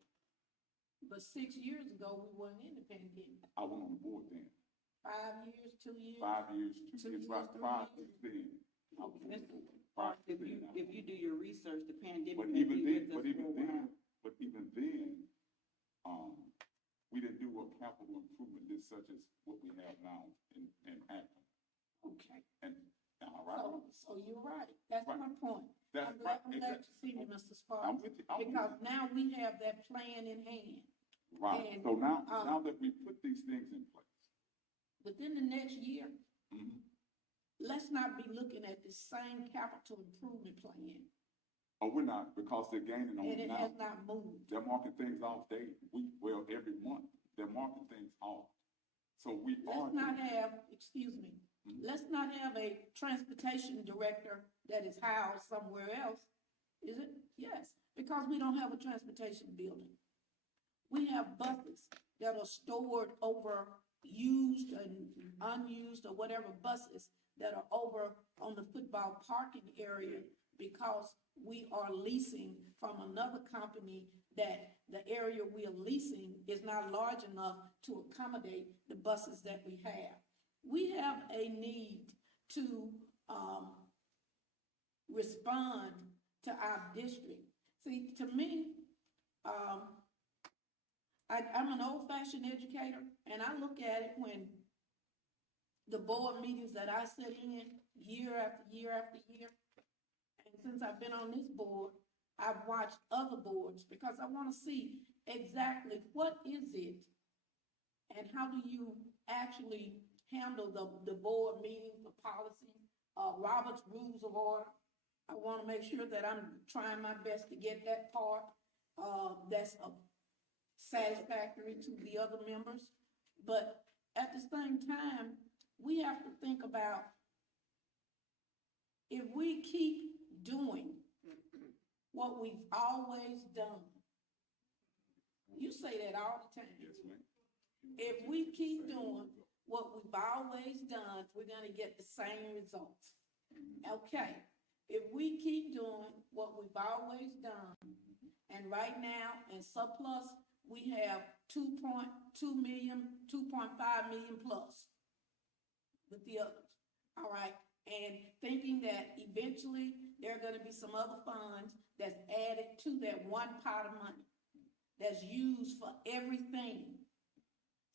But 6 years ago, we weren't in the pandemic. I went on the board then. 5 years, 2 years? 5 years, 2 years, years, right, 3 5 years. to then. I was on the Mr. board. Sparks, 5 to if then. you do your research, the pandemic But may even be then, with us for a while. we didn't do a capital improvement list such as what we have now in Akron. Okay. And, all right, So you're right. That's Right. my point. that's I'm right. glad you see me, Mr. Sparks. I'm with you. Because now we have that plan in hand. Right, and, so now um, that we put these things in place, Within the next year, mhm, let's not be looking at the same capital improvement plan. oh, we're not, because they're gaining on And it it now. has not moved. They're marking things off daily, every month, they're marking things off. So we are. Let's not have, excuse me, Mhm. let's not have a transportation director that is housed somewhere else. Is it? Yes, because we don't have a transportation building. We have buses that are stored over used and unused or whatever buses that are over on the football parking area because we are leasing from another company that the area we are leasing is not large enough to accommodate the buses that we have. We have a need to respond to our district. See, to me, I'm an old-fashioned educator, and I look at it when the board meetings that I sit in year after year after year. And since I've been on this board, I've watched other boards because I want to see exactly what is it and how do you actually handle the board meeting, the policy, Robert's Rules of Order. I want to make sure that I'm trying my best to get that part that's satisfactory to the other members. But at the same time, we have to think about if we keep doing what we've always done. You say that all the time. Yes, ma'am. If we keep doing what we've always done, we're gonna get the same results. Okay, if we keep doing what we've always done, and right now in surplus, we have 2.2 million, 2.5 million plus with the others, all right? And thinking that eventually there are gonna be some other funds that's added to that one pot of money that's used for everything.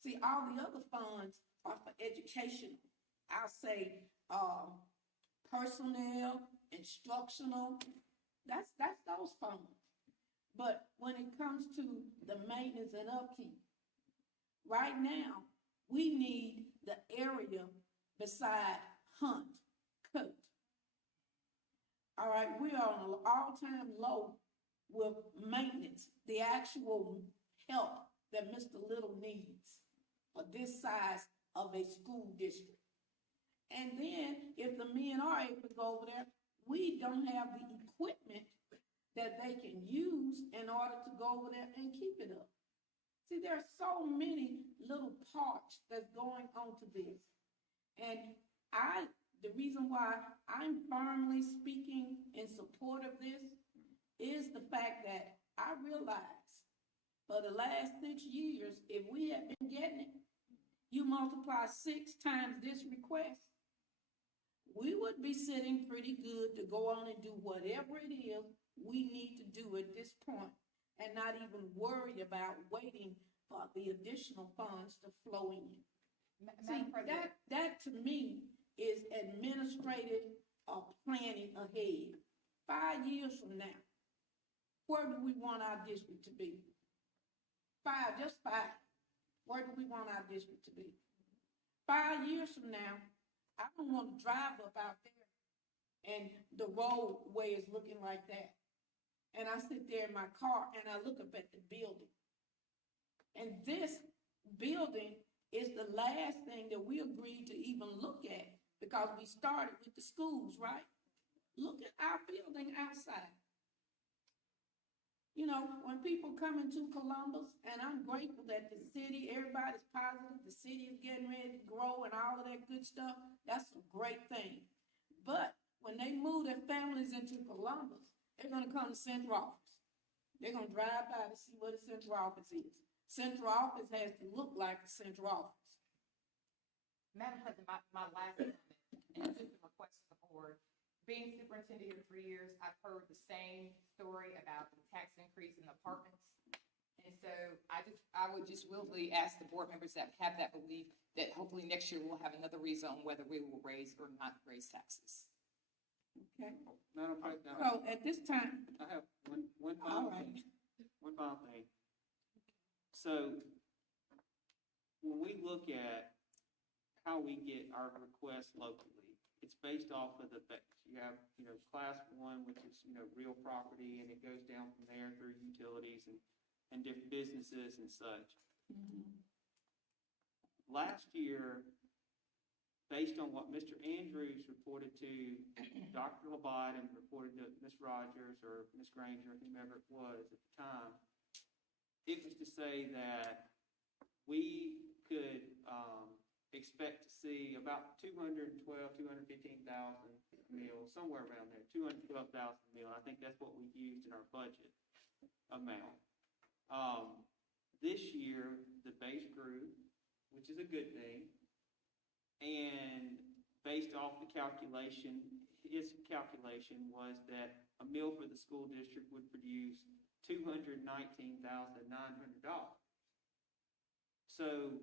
See, all the other funds are for education. I'll say, personnel, instructional, that's those funds. But when it comes to the maintenance and upkeep, right now, we need the area beside Hunt, Coat. All right, we are on an all-time low with maintenance, the actual help that Mr. Little needs for this size of a school district. And then if the men are able to go over there, we don't have the equipment that they can use in order to go over there and keep it up. See, there are so many little parts that's going on to this. And the reason why I'm firmly speaking in support of this is the fact that I realize for the last 6 years, if we had been getting it, you multiply 6 times this request, we would be sitting pretty good to go on and do whatever it is we need to do at this point and not even worry about waiting for the additional funds to flow in. See, that to me is administrative planning ahead. 5 years from now, where do we want our district to be? Just five. Where do we want our district to be? 5 years from now, I don't want to drive up out there and the roadway is looking like that. And I sit there in my car and I look up at the building. And this building is the last thing that we agreed to even look at because we started with the schools, right? Look at our building outside. You know, when people come into Columbus, and I'm grateful that the city, everybody's positive, the city is getting ready to grow and all of that good stuff, that's a great thing. But when they move their families into Columbus, they're gonna come to central office. They're gonna drive by to see what the central office is. Central office has to look like a central office. Madam President, my last comment, and just a request to the board. Being superintendent here 3 years, I've heard the same story about the tax increase in apartments. And so I would just willfully ask the board members that have that belief that hopefully next year we'll have another rezone, whether we will raise or not raise taxes. Okay, Madam President, so at this time, I have one all final right. thing. One final thing. So when we look at how we get our requests locally, it's based off of the base. You have, class 1, which is, real property, and it goes down from there through utilities and different businesses and such. Last year, based on what Mr. Andrews reported to Dr. Labat and reported to Ms. Rogers or Ms. Granger, whomever it was at the time, it was to say that we could expect to see about 215,000 meals, somewhere around there, 212,000 meals. I think that's what we used in our budget amount. This year, the base grew, which is a good thing. And based off the calculation, his calculation was that a meal for the school district would produce $219,900. So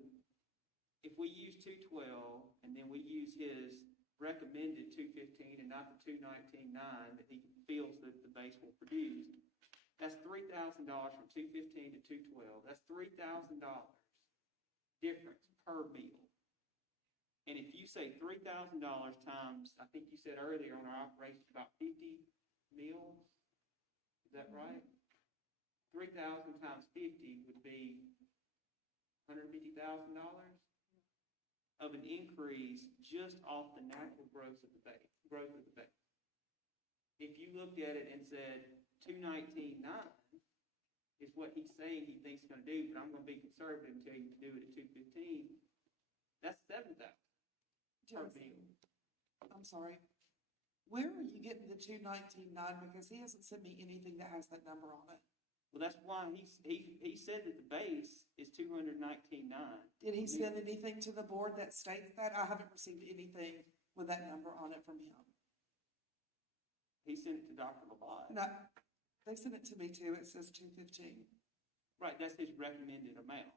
if we use 212 and then we use his recommended 215 and not the 219.9 that he feels that the base will produce, that's $3,000 from 215 to 212. That's $3,000 difference per meal. And if you say $3,000 times, I think you said earlier on our operation about 50 meals, is that right? 3,000 times 50 would be $150,000 of an increase just off the natural growth of the base. If you looked at it and said 219.9 is what he's saying he thinks he's going to do, but I'm going to be conservative and tell you to do it at 215, that's $7,000 per meal. I'm sorry. Where are you getting the 219.9? Because he hasn't sent me anything that has that number on it. Well, that's why he said that the base is 219.9. Did he send anything to the board that states that? I haven't received anything with that number on it from him. He sent it to Dr. Labat. No, they sent it to me too. It says 215. Right, that's his recommended amount.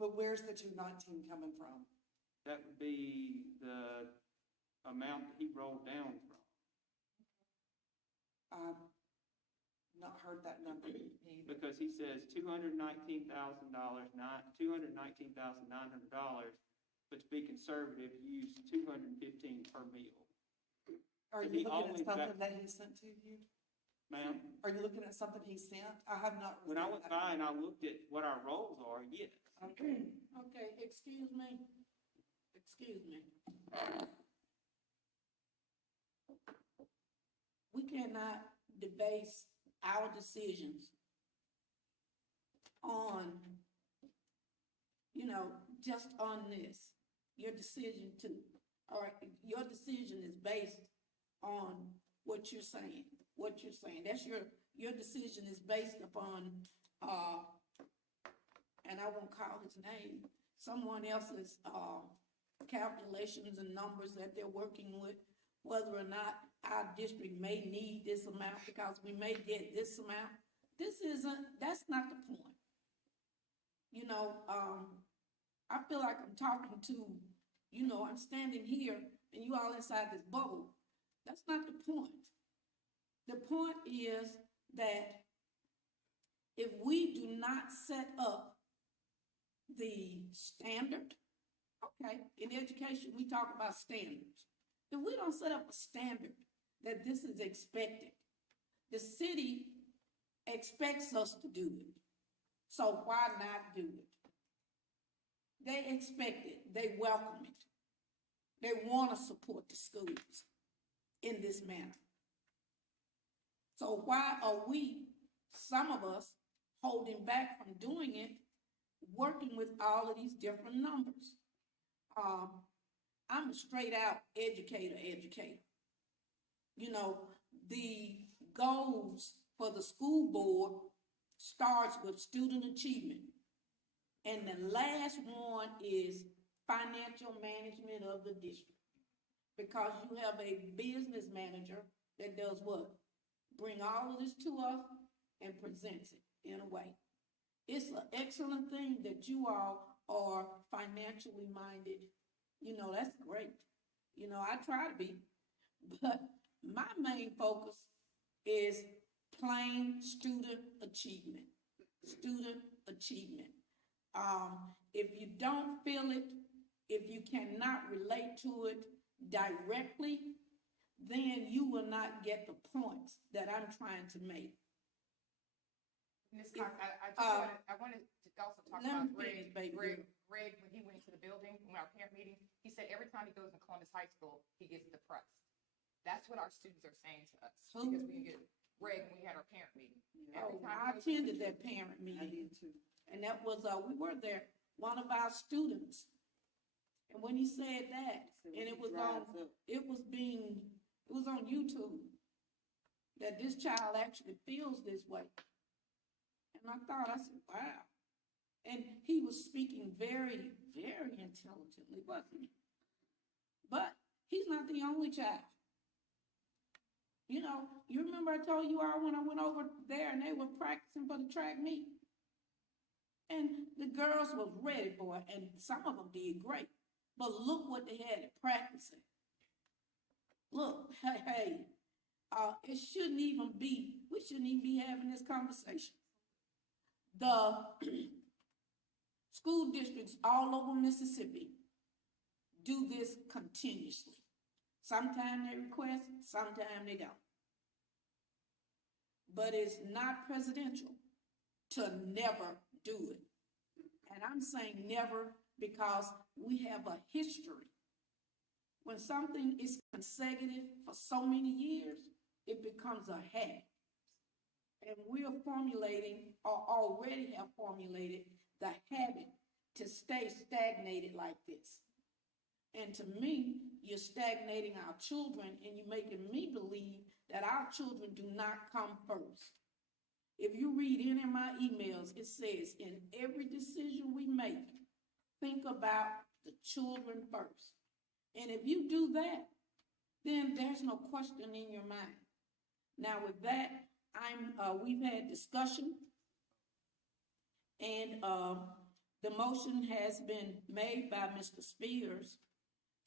But where's the 219 coming from? That would be the amount that he rolled down from. I've not heard that number. Because he says $219,900, but to be conservative, use 215 per meal. Are If you he looking only at something back- that he sent to you? Ma'am, Are you looking at something he sent? I have not when I received went that. by and I looked at what our roles are, yes. Okay. Okay, excuse me. Excuse me. We cannot debase our decisions on, just on this. Your decision to, or your decision is based on what you're saying. That's your decision is based upon, and I won't call his name, someone else's, calculations and numbers that they're working with, whether or not our district may need this amount because we may get this amount. That's not the point. I feel like I'm talking to, I'm standing here and you all inside this bubble. That's not the point. The point is that if we do not set up the standard, okay, in education, we talk about standards. If we don't set up a standard that this is expected, the city expects us to do it. So why not do it? They expect it. They welcome it. They want to support the schools in this manner. So why are we, some of us, holding back from doing it, working with all of these different numbers? I'm a straight out educator. The goals for the school board starts with student achievement. And the last one is financial management of the district. Because you have a business manager that does what? Bring all of this to us and presents it in a way. It's an excellent thing that you all are financially minded. That's great. I try to be, but my main focus is plain student achievement. Student achievement. If you don't feel it, if you cannot relate to it directly, then you will not get the points that I'm trying to make. Ms. Cox, I wanted to also talk let about me finish, baby Greg, girl. when he went into the building, when our parent meeting, he said every time he goes to Columbus High School, he gets depressed. That's what our students are saying to us. Who? Because we get, Greg, when we had our parent meeting. Every time I he goes to attended the- that parent I meeting. did too. And that was, we were there, one of our students. And when he said that, and it was on YouTube, that this child actually feels this way. And I said, wow. And he was speaking very, very intelligently, wasn't he? But he's not the only child. You remember I told you all when I went over there and they were practicing for the track meet? And the girls was ready for it, and some of them did great. But look what they had at practicing. Look, hey, we shouldn't even be having this conversation. The school districts all over Mississippi do this continuously. Sometimes they request, sometimes they don't. But it's not presidential to never do it. And I'm saying never because we have a history. When something is consecutive for so many years, it becomes a habit. And we are formulating, or already have formulated, the habit to stay stagnated like this. And to me, you're stagnating our children and you're making me believe that our children do not come first. If you read any of my emails, it says in every decision we make, think about the children first. And if you do that, then there's no question in your mind. Now with that, we've had discussion and the motion has been made by Mr. Spears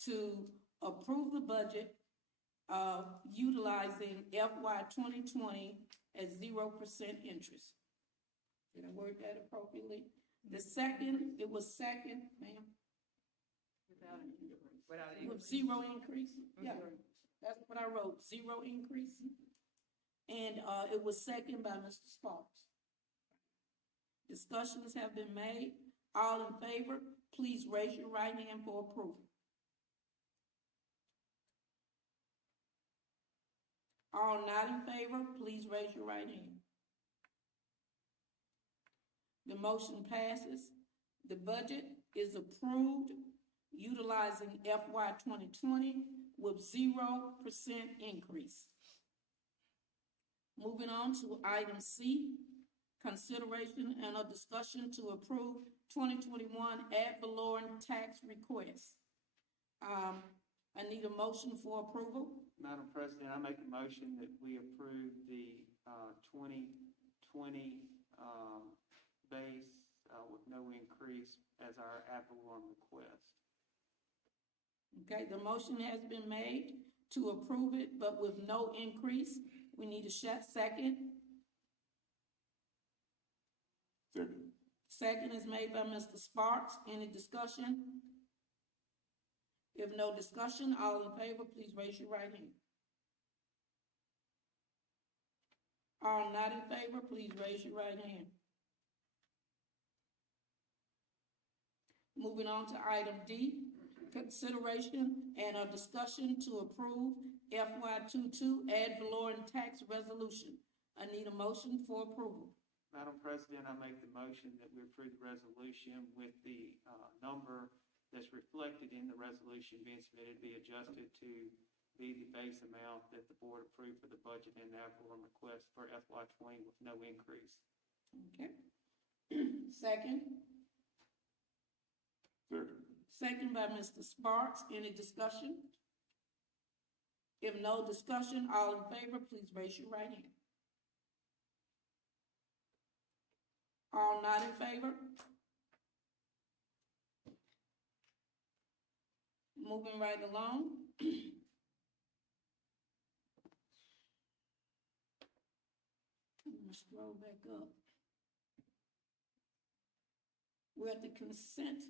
to approve the budget utilizing FY 2020 at 0% interest. Did I word that appropriately? It was second, ma'am? Without with zero increase? Yeah, that's what I wrote, zero increase. And, it was seconded by Mr. Sparks. Discussions have been made. All in favor, please raise your right hand for approval. All not in favor, please raise your right hand. The motion passes. The budget is approved utilizing FY 2020 with 0% increase. Moving on to item C, consideration and a discussion to approve 2021 ad valorem tax request. I need a motion for approval. Madam President, I make a motion that we approve the 2020 base with no increase as our ad valorem request. Okay, the motion has been made to approve it, but with no increase. We need a second. Second. Second is made by Mr. Sparks. Any discussion? If no discussion, all in favor, please raise your right hand. All not in favor, please raise your right hand. Moving on to item D, consideration and a discussion to approve FY 22 ad valorem tax resolution. I need a motion for approval. Madam President, I make the motion that we approve the resolution with the number that's reflected in the resolution being submitted be adjusted to be the base amount that the board approved for the budget and ad valorem request for FY 20 with no increase. Okay. Second. Second. Second by Mr. Sparks. Any discussion? If no discussion, all in favor, please raise your right hand. All not in favor? Moving right along. I'm gonna scroll back up. We're at the consent.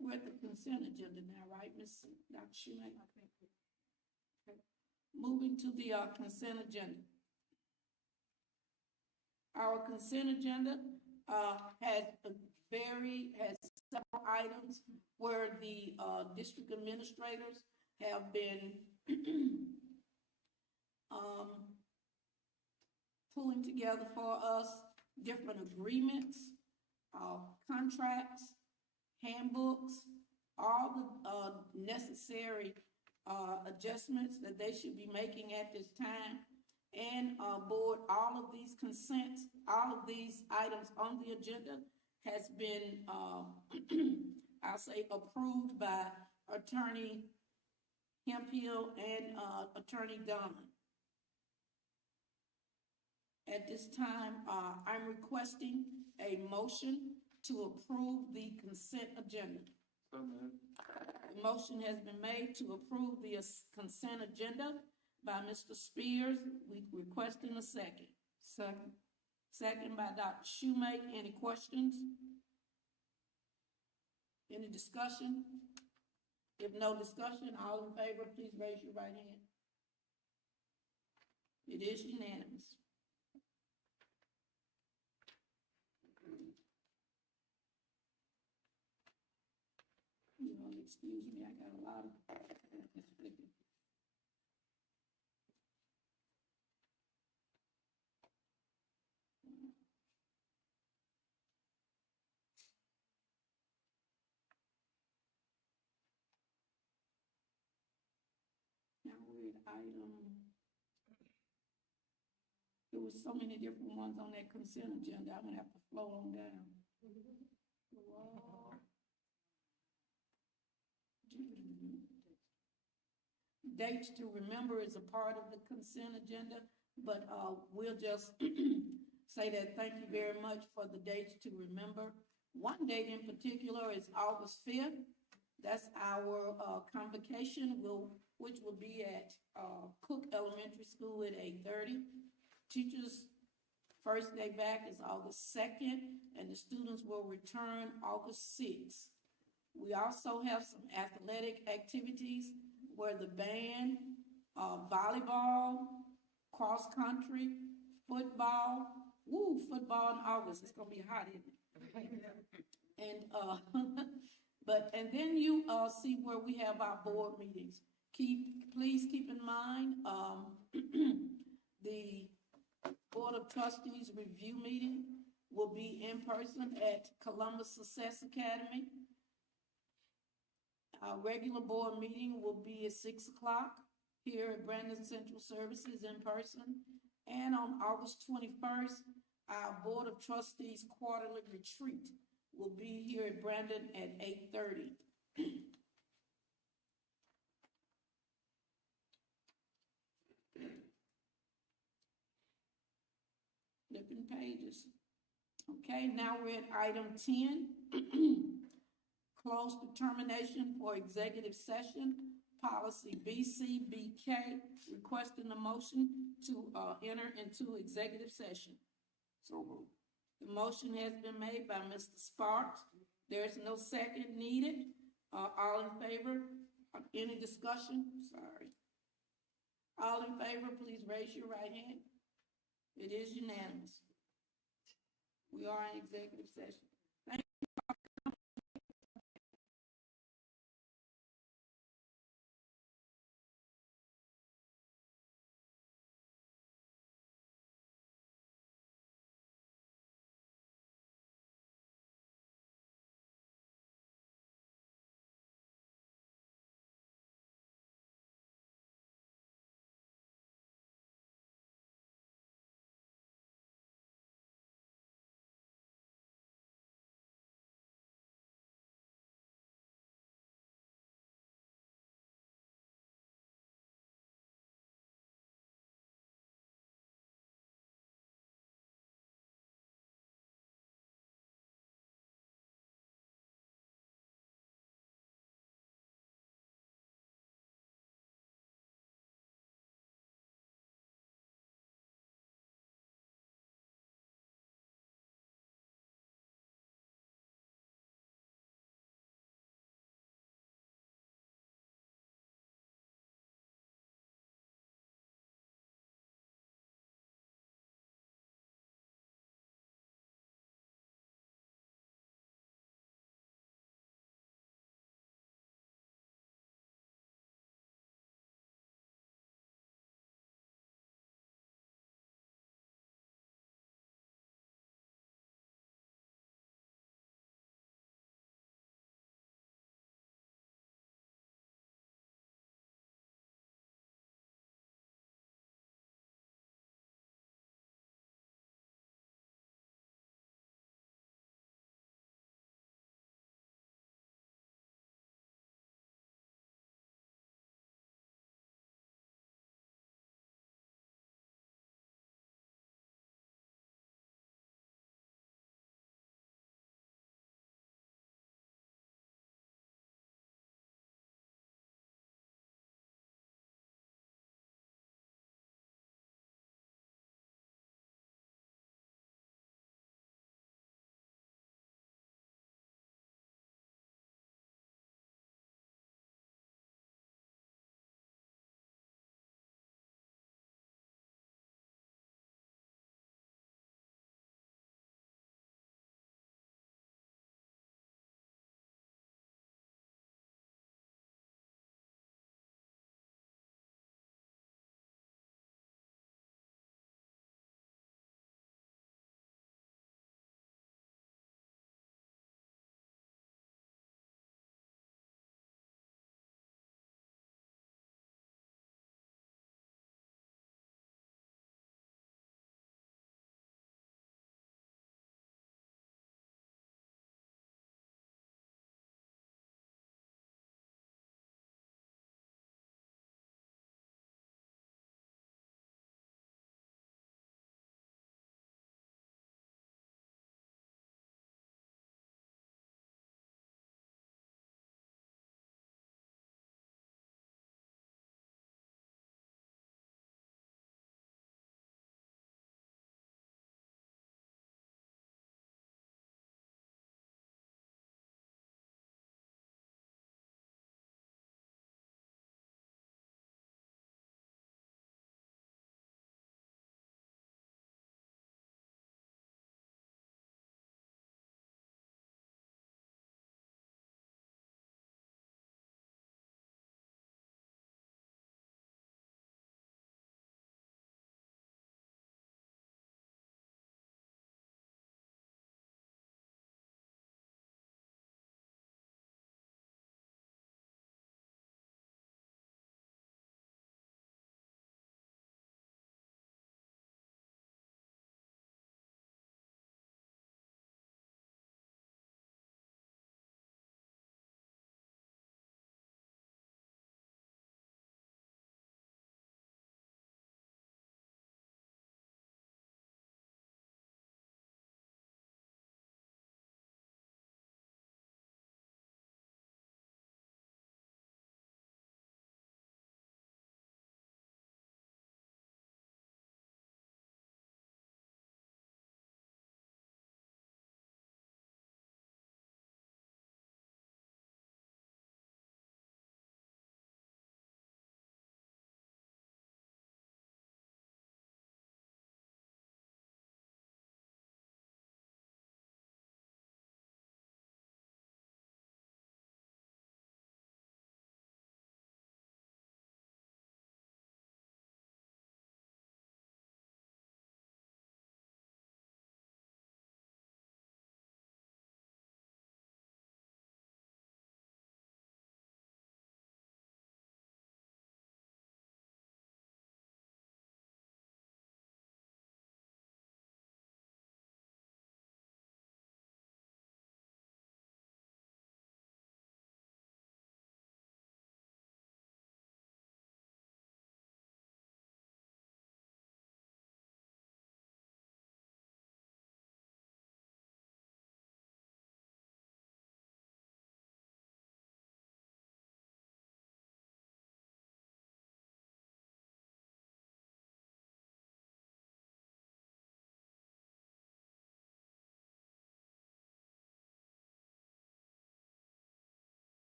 We're at the consent agenda now, right, Ms. Dr. Shoemaker? Okay. Moving to the consent agenda. Our consent agenda has several items where the district administrators have been pulling together for us different agreements, contracts, handbooks, all the necessary adjustments that they should be making at this time. And board, all of these consents, all of these items on the agenda has been, I'll say, approved by Attorney Hemphill and Attorney Dunn. At this time, I'm requesting a motion to approve the consent agenda. So moved. The motion has been made to approve the consent agenda by Mr. Spears. We requesting a second. Second. Second by Dr. Shoemaker. Any questions? Any discussion? If no discussion, all in favor, please raise your right hand. It is unanimous. You know, excuse me, I got a lot of. Now we're at item. There was so many different ones on that consent agenda, I'm gonna have to flow on down. Wow. Dates to remember is a part of the consent agenda, but we'll just say that thank you very much for the dates to remember. One date in particular is August 5th. That's our convocation, which will be at Cook Elementary School at 8:30. Teachers' first day back is August 2nd, and the students will return August 6th. We also have some athletic activities where the band, volleyball, cross-country, football, football in August, it's gonna be hot, isn't it? And, and then you, see where we have our board meetings. Please keep in mind, the Board of Trustees review meeting will be in person at Columbus Success Academy. Our regular board meeting will be at 6 o'clock here at Brandon Central Services in person. And on August 21st, our Board of Trustees quarterly retreat will be here at Brandon at 8:30. Flipping pages. Okay, now we're at item 10. Close determination for executive session, policy BCBK, requesting a motion to enter into executive session. So moved. The motion has been made by Mr. Sparks. There's no second needed. All in favor? Any discussion? Sorry. All in favor, please raise your right hand. It is unanimous. We are in executive session.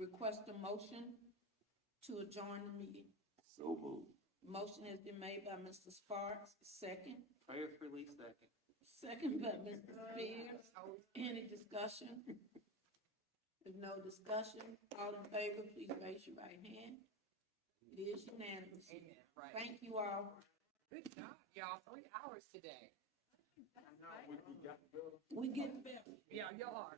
request a motion to adjourn the meeting. So moved. Motion has been made by Mr. Sparks, second. Prayerfully second. Second by Mr. Spears. Any discussion? If no discussion, all in favor, please raise your right hand. It is unanimous. Amen, right. Thank you all. Good job, y'all, 3 hours today. We get better. Yeah, y'all are.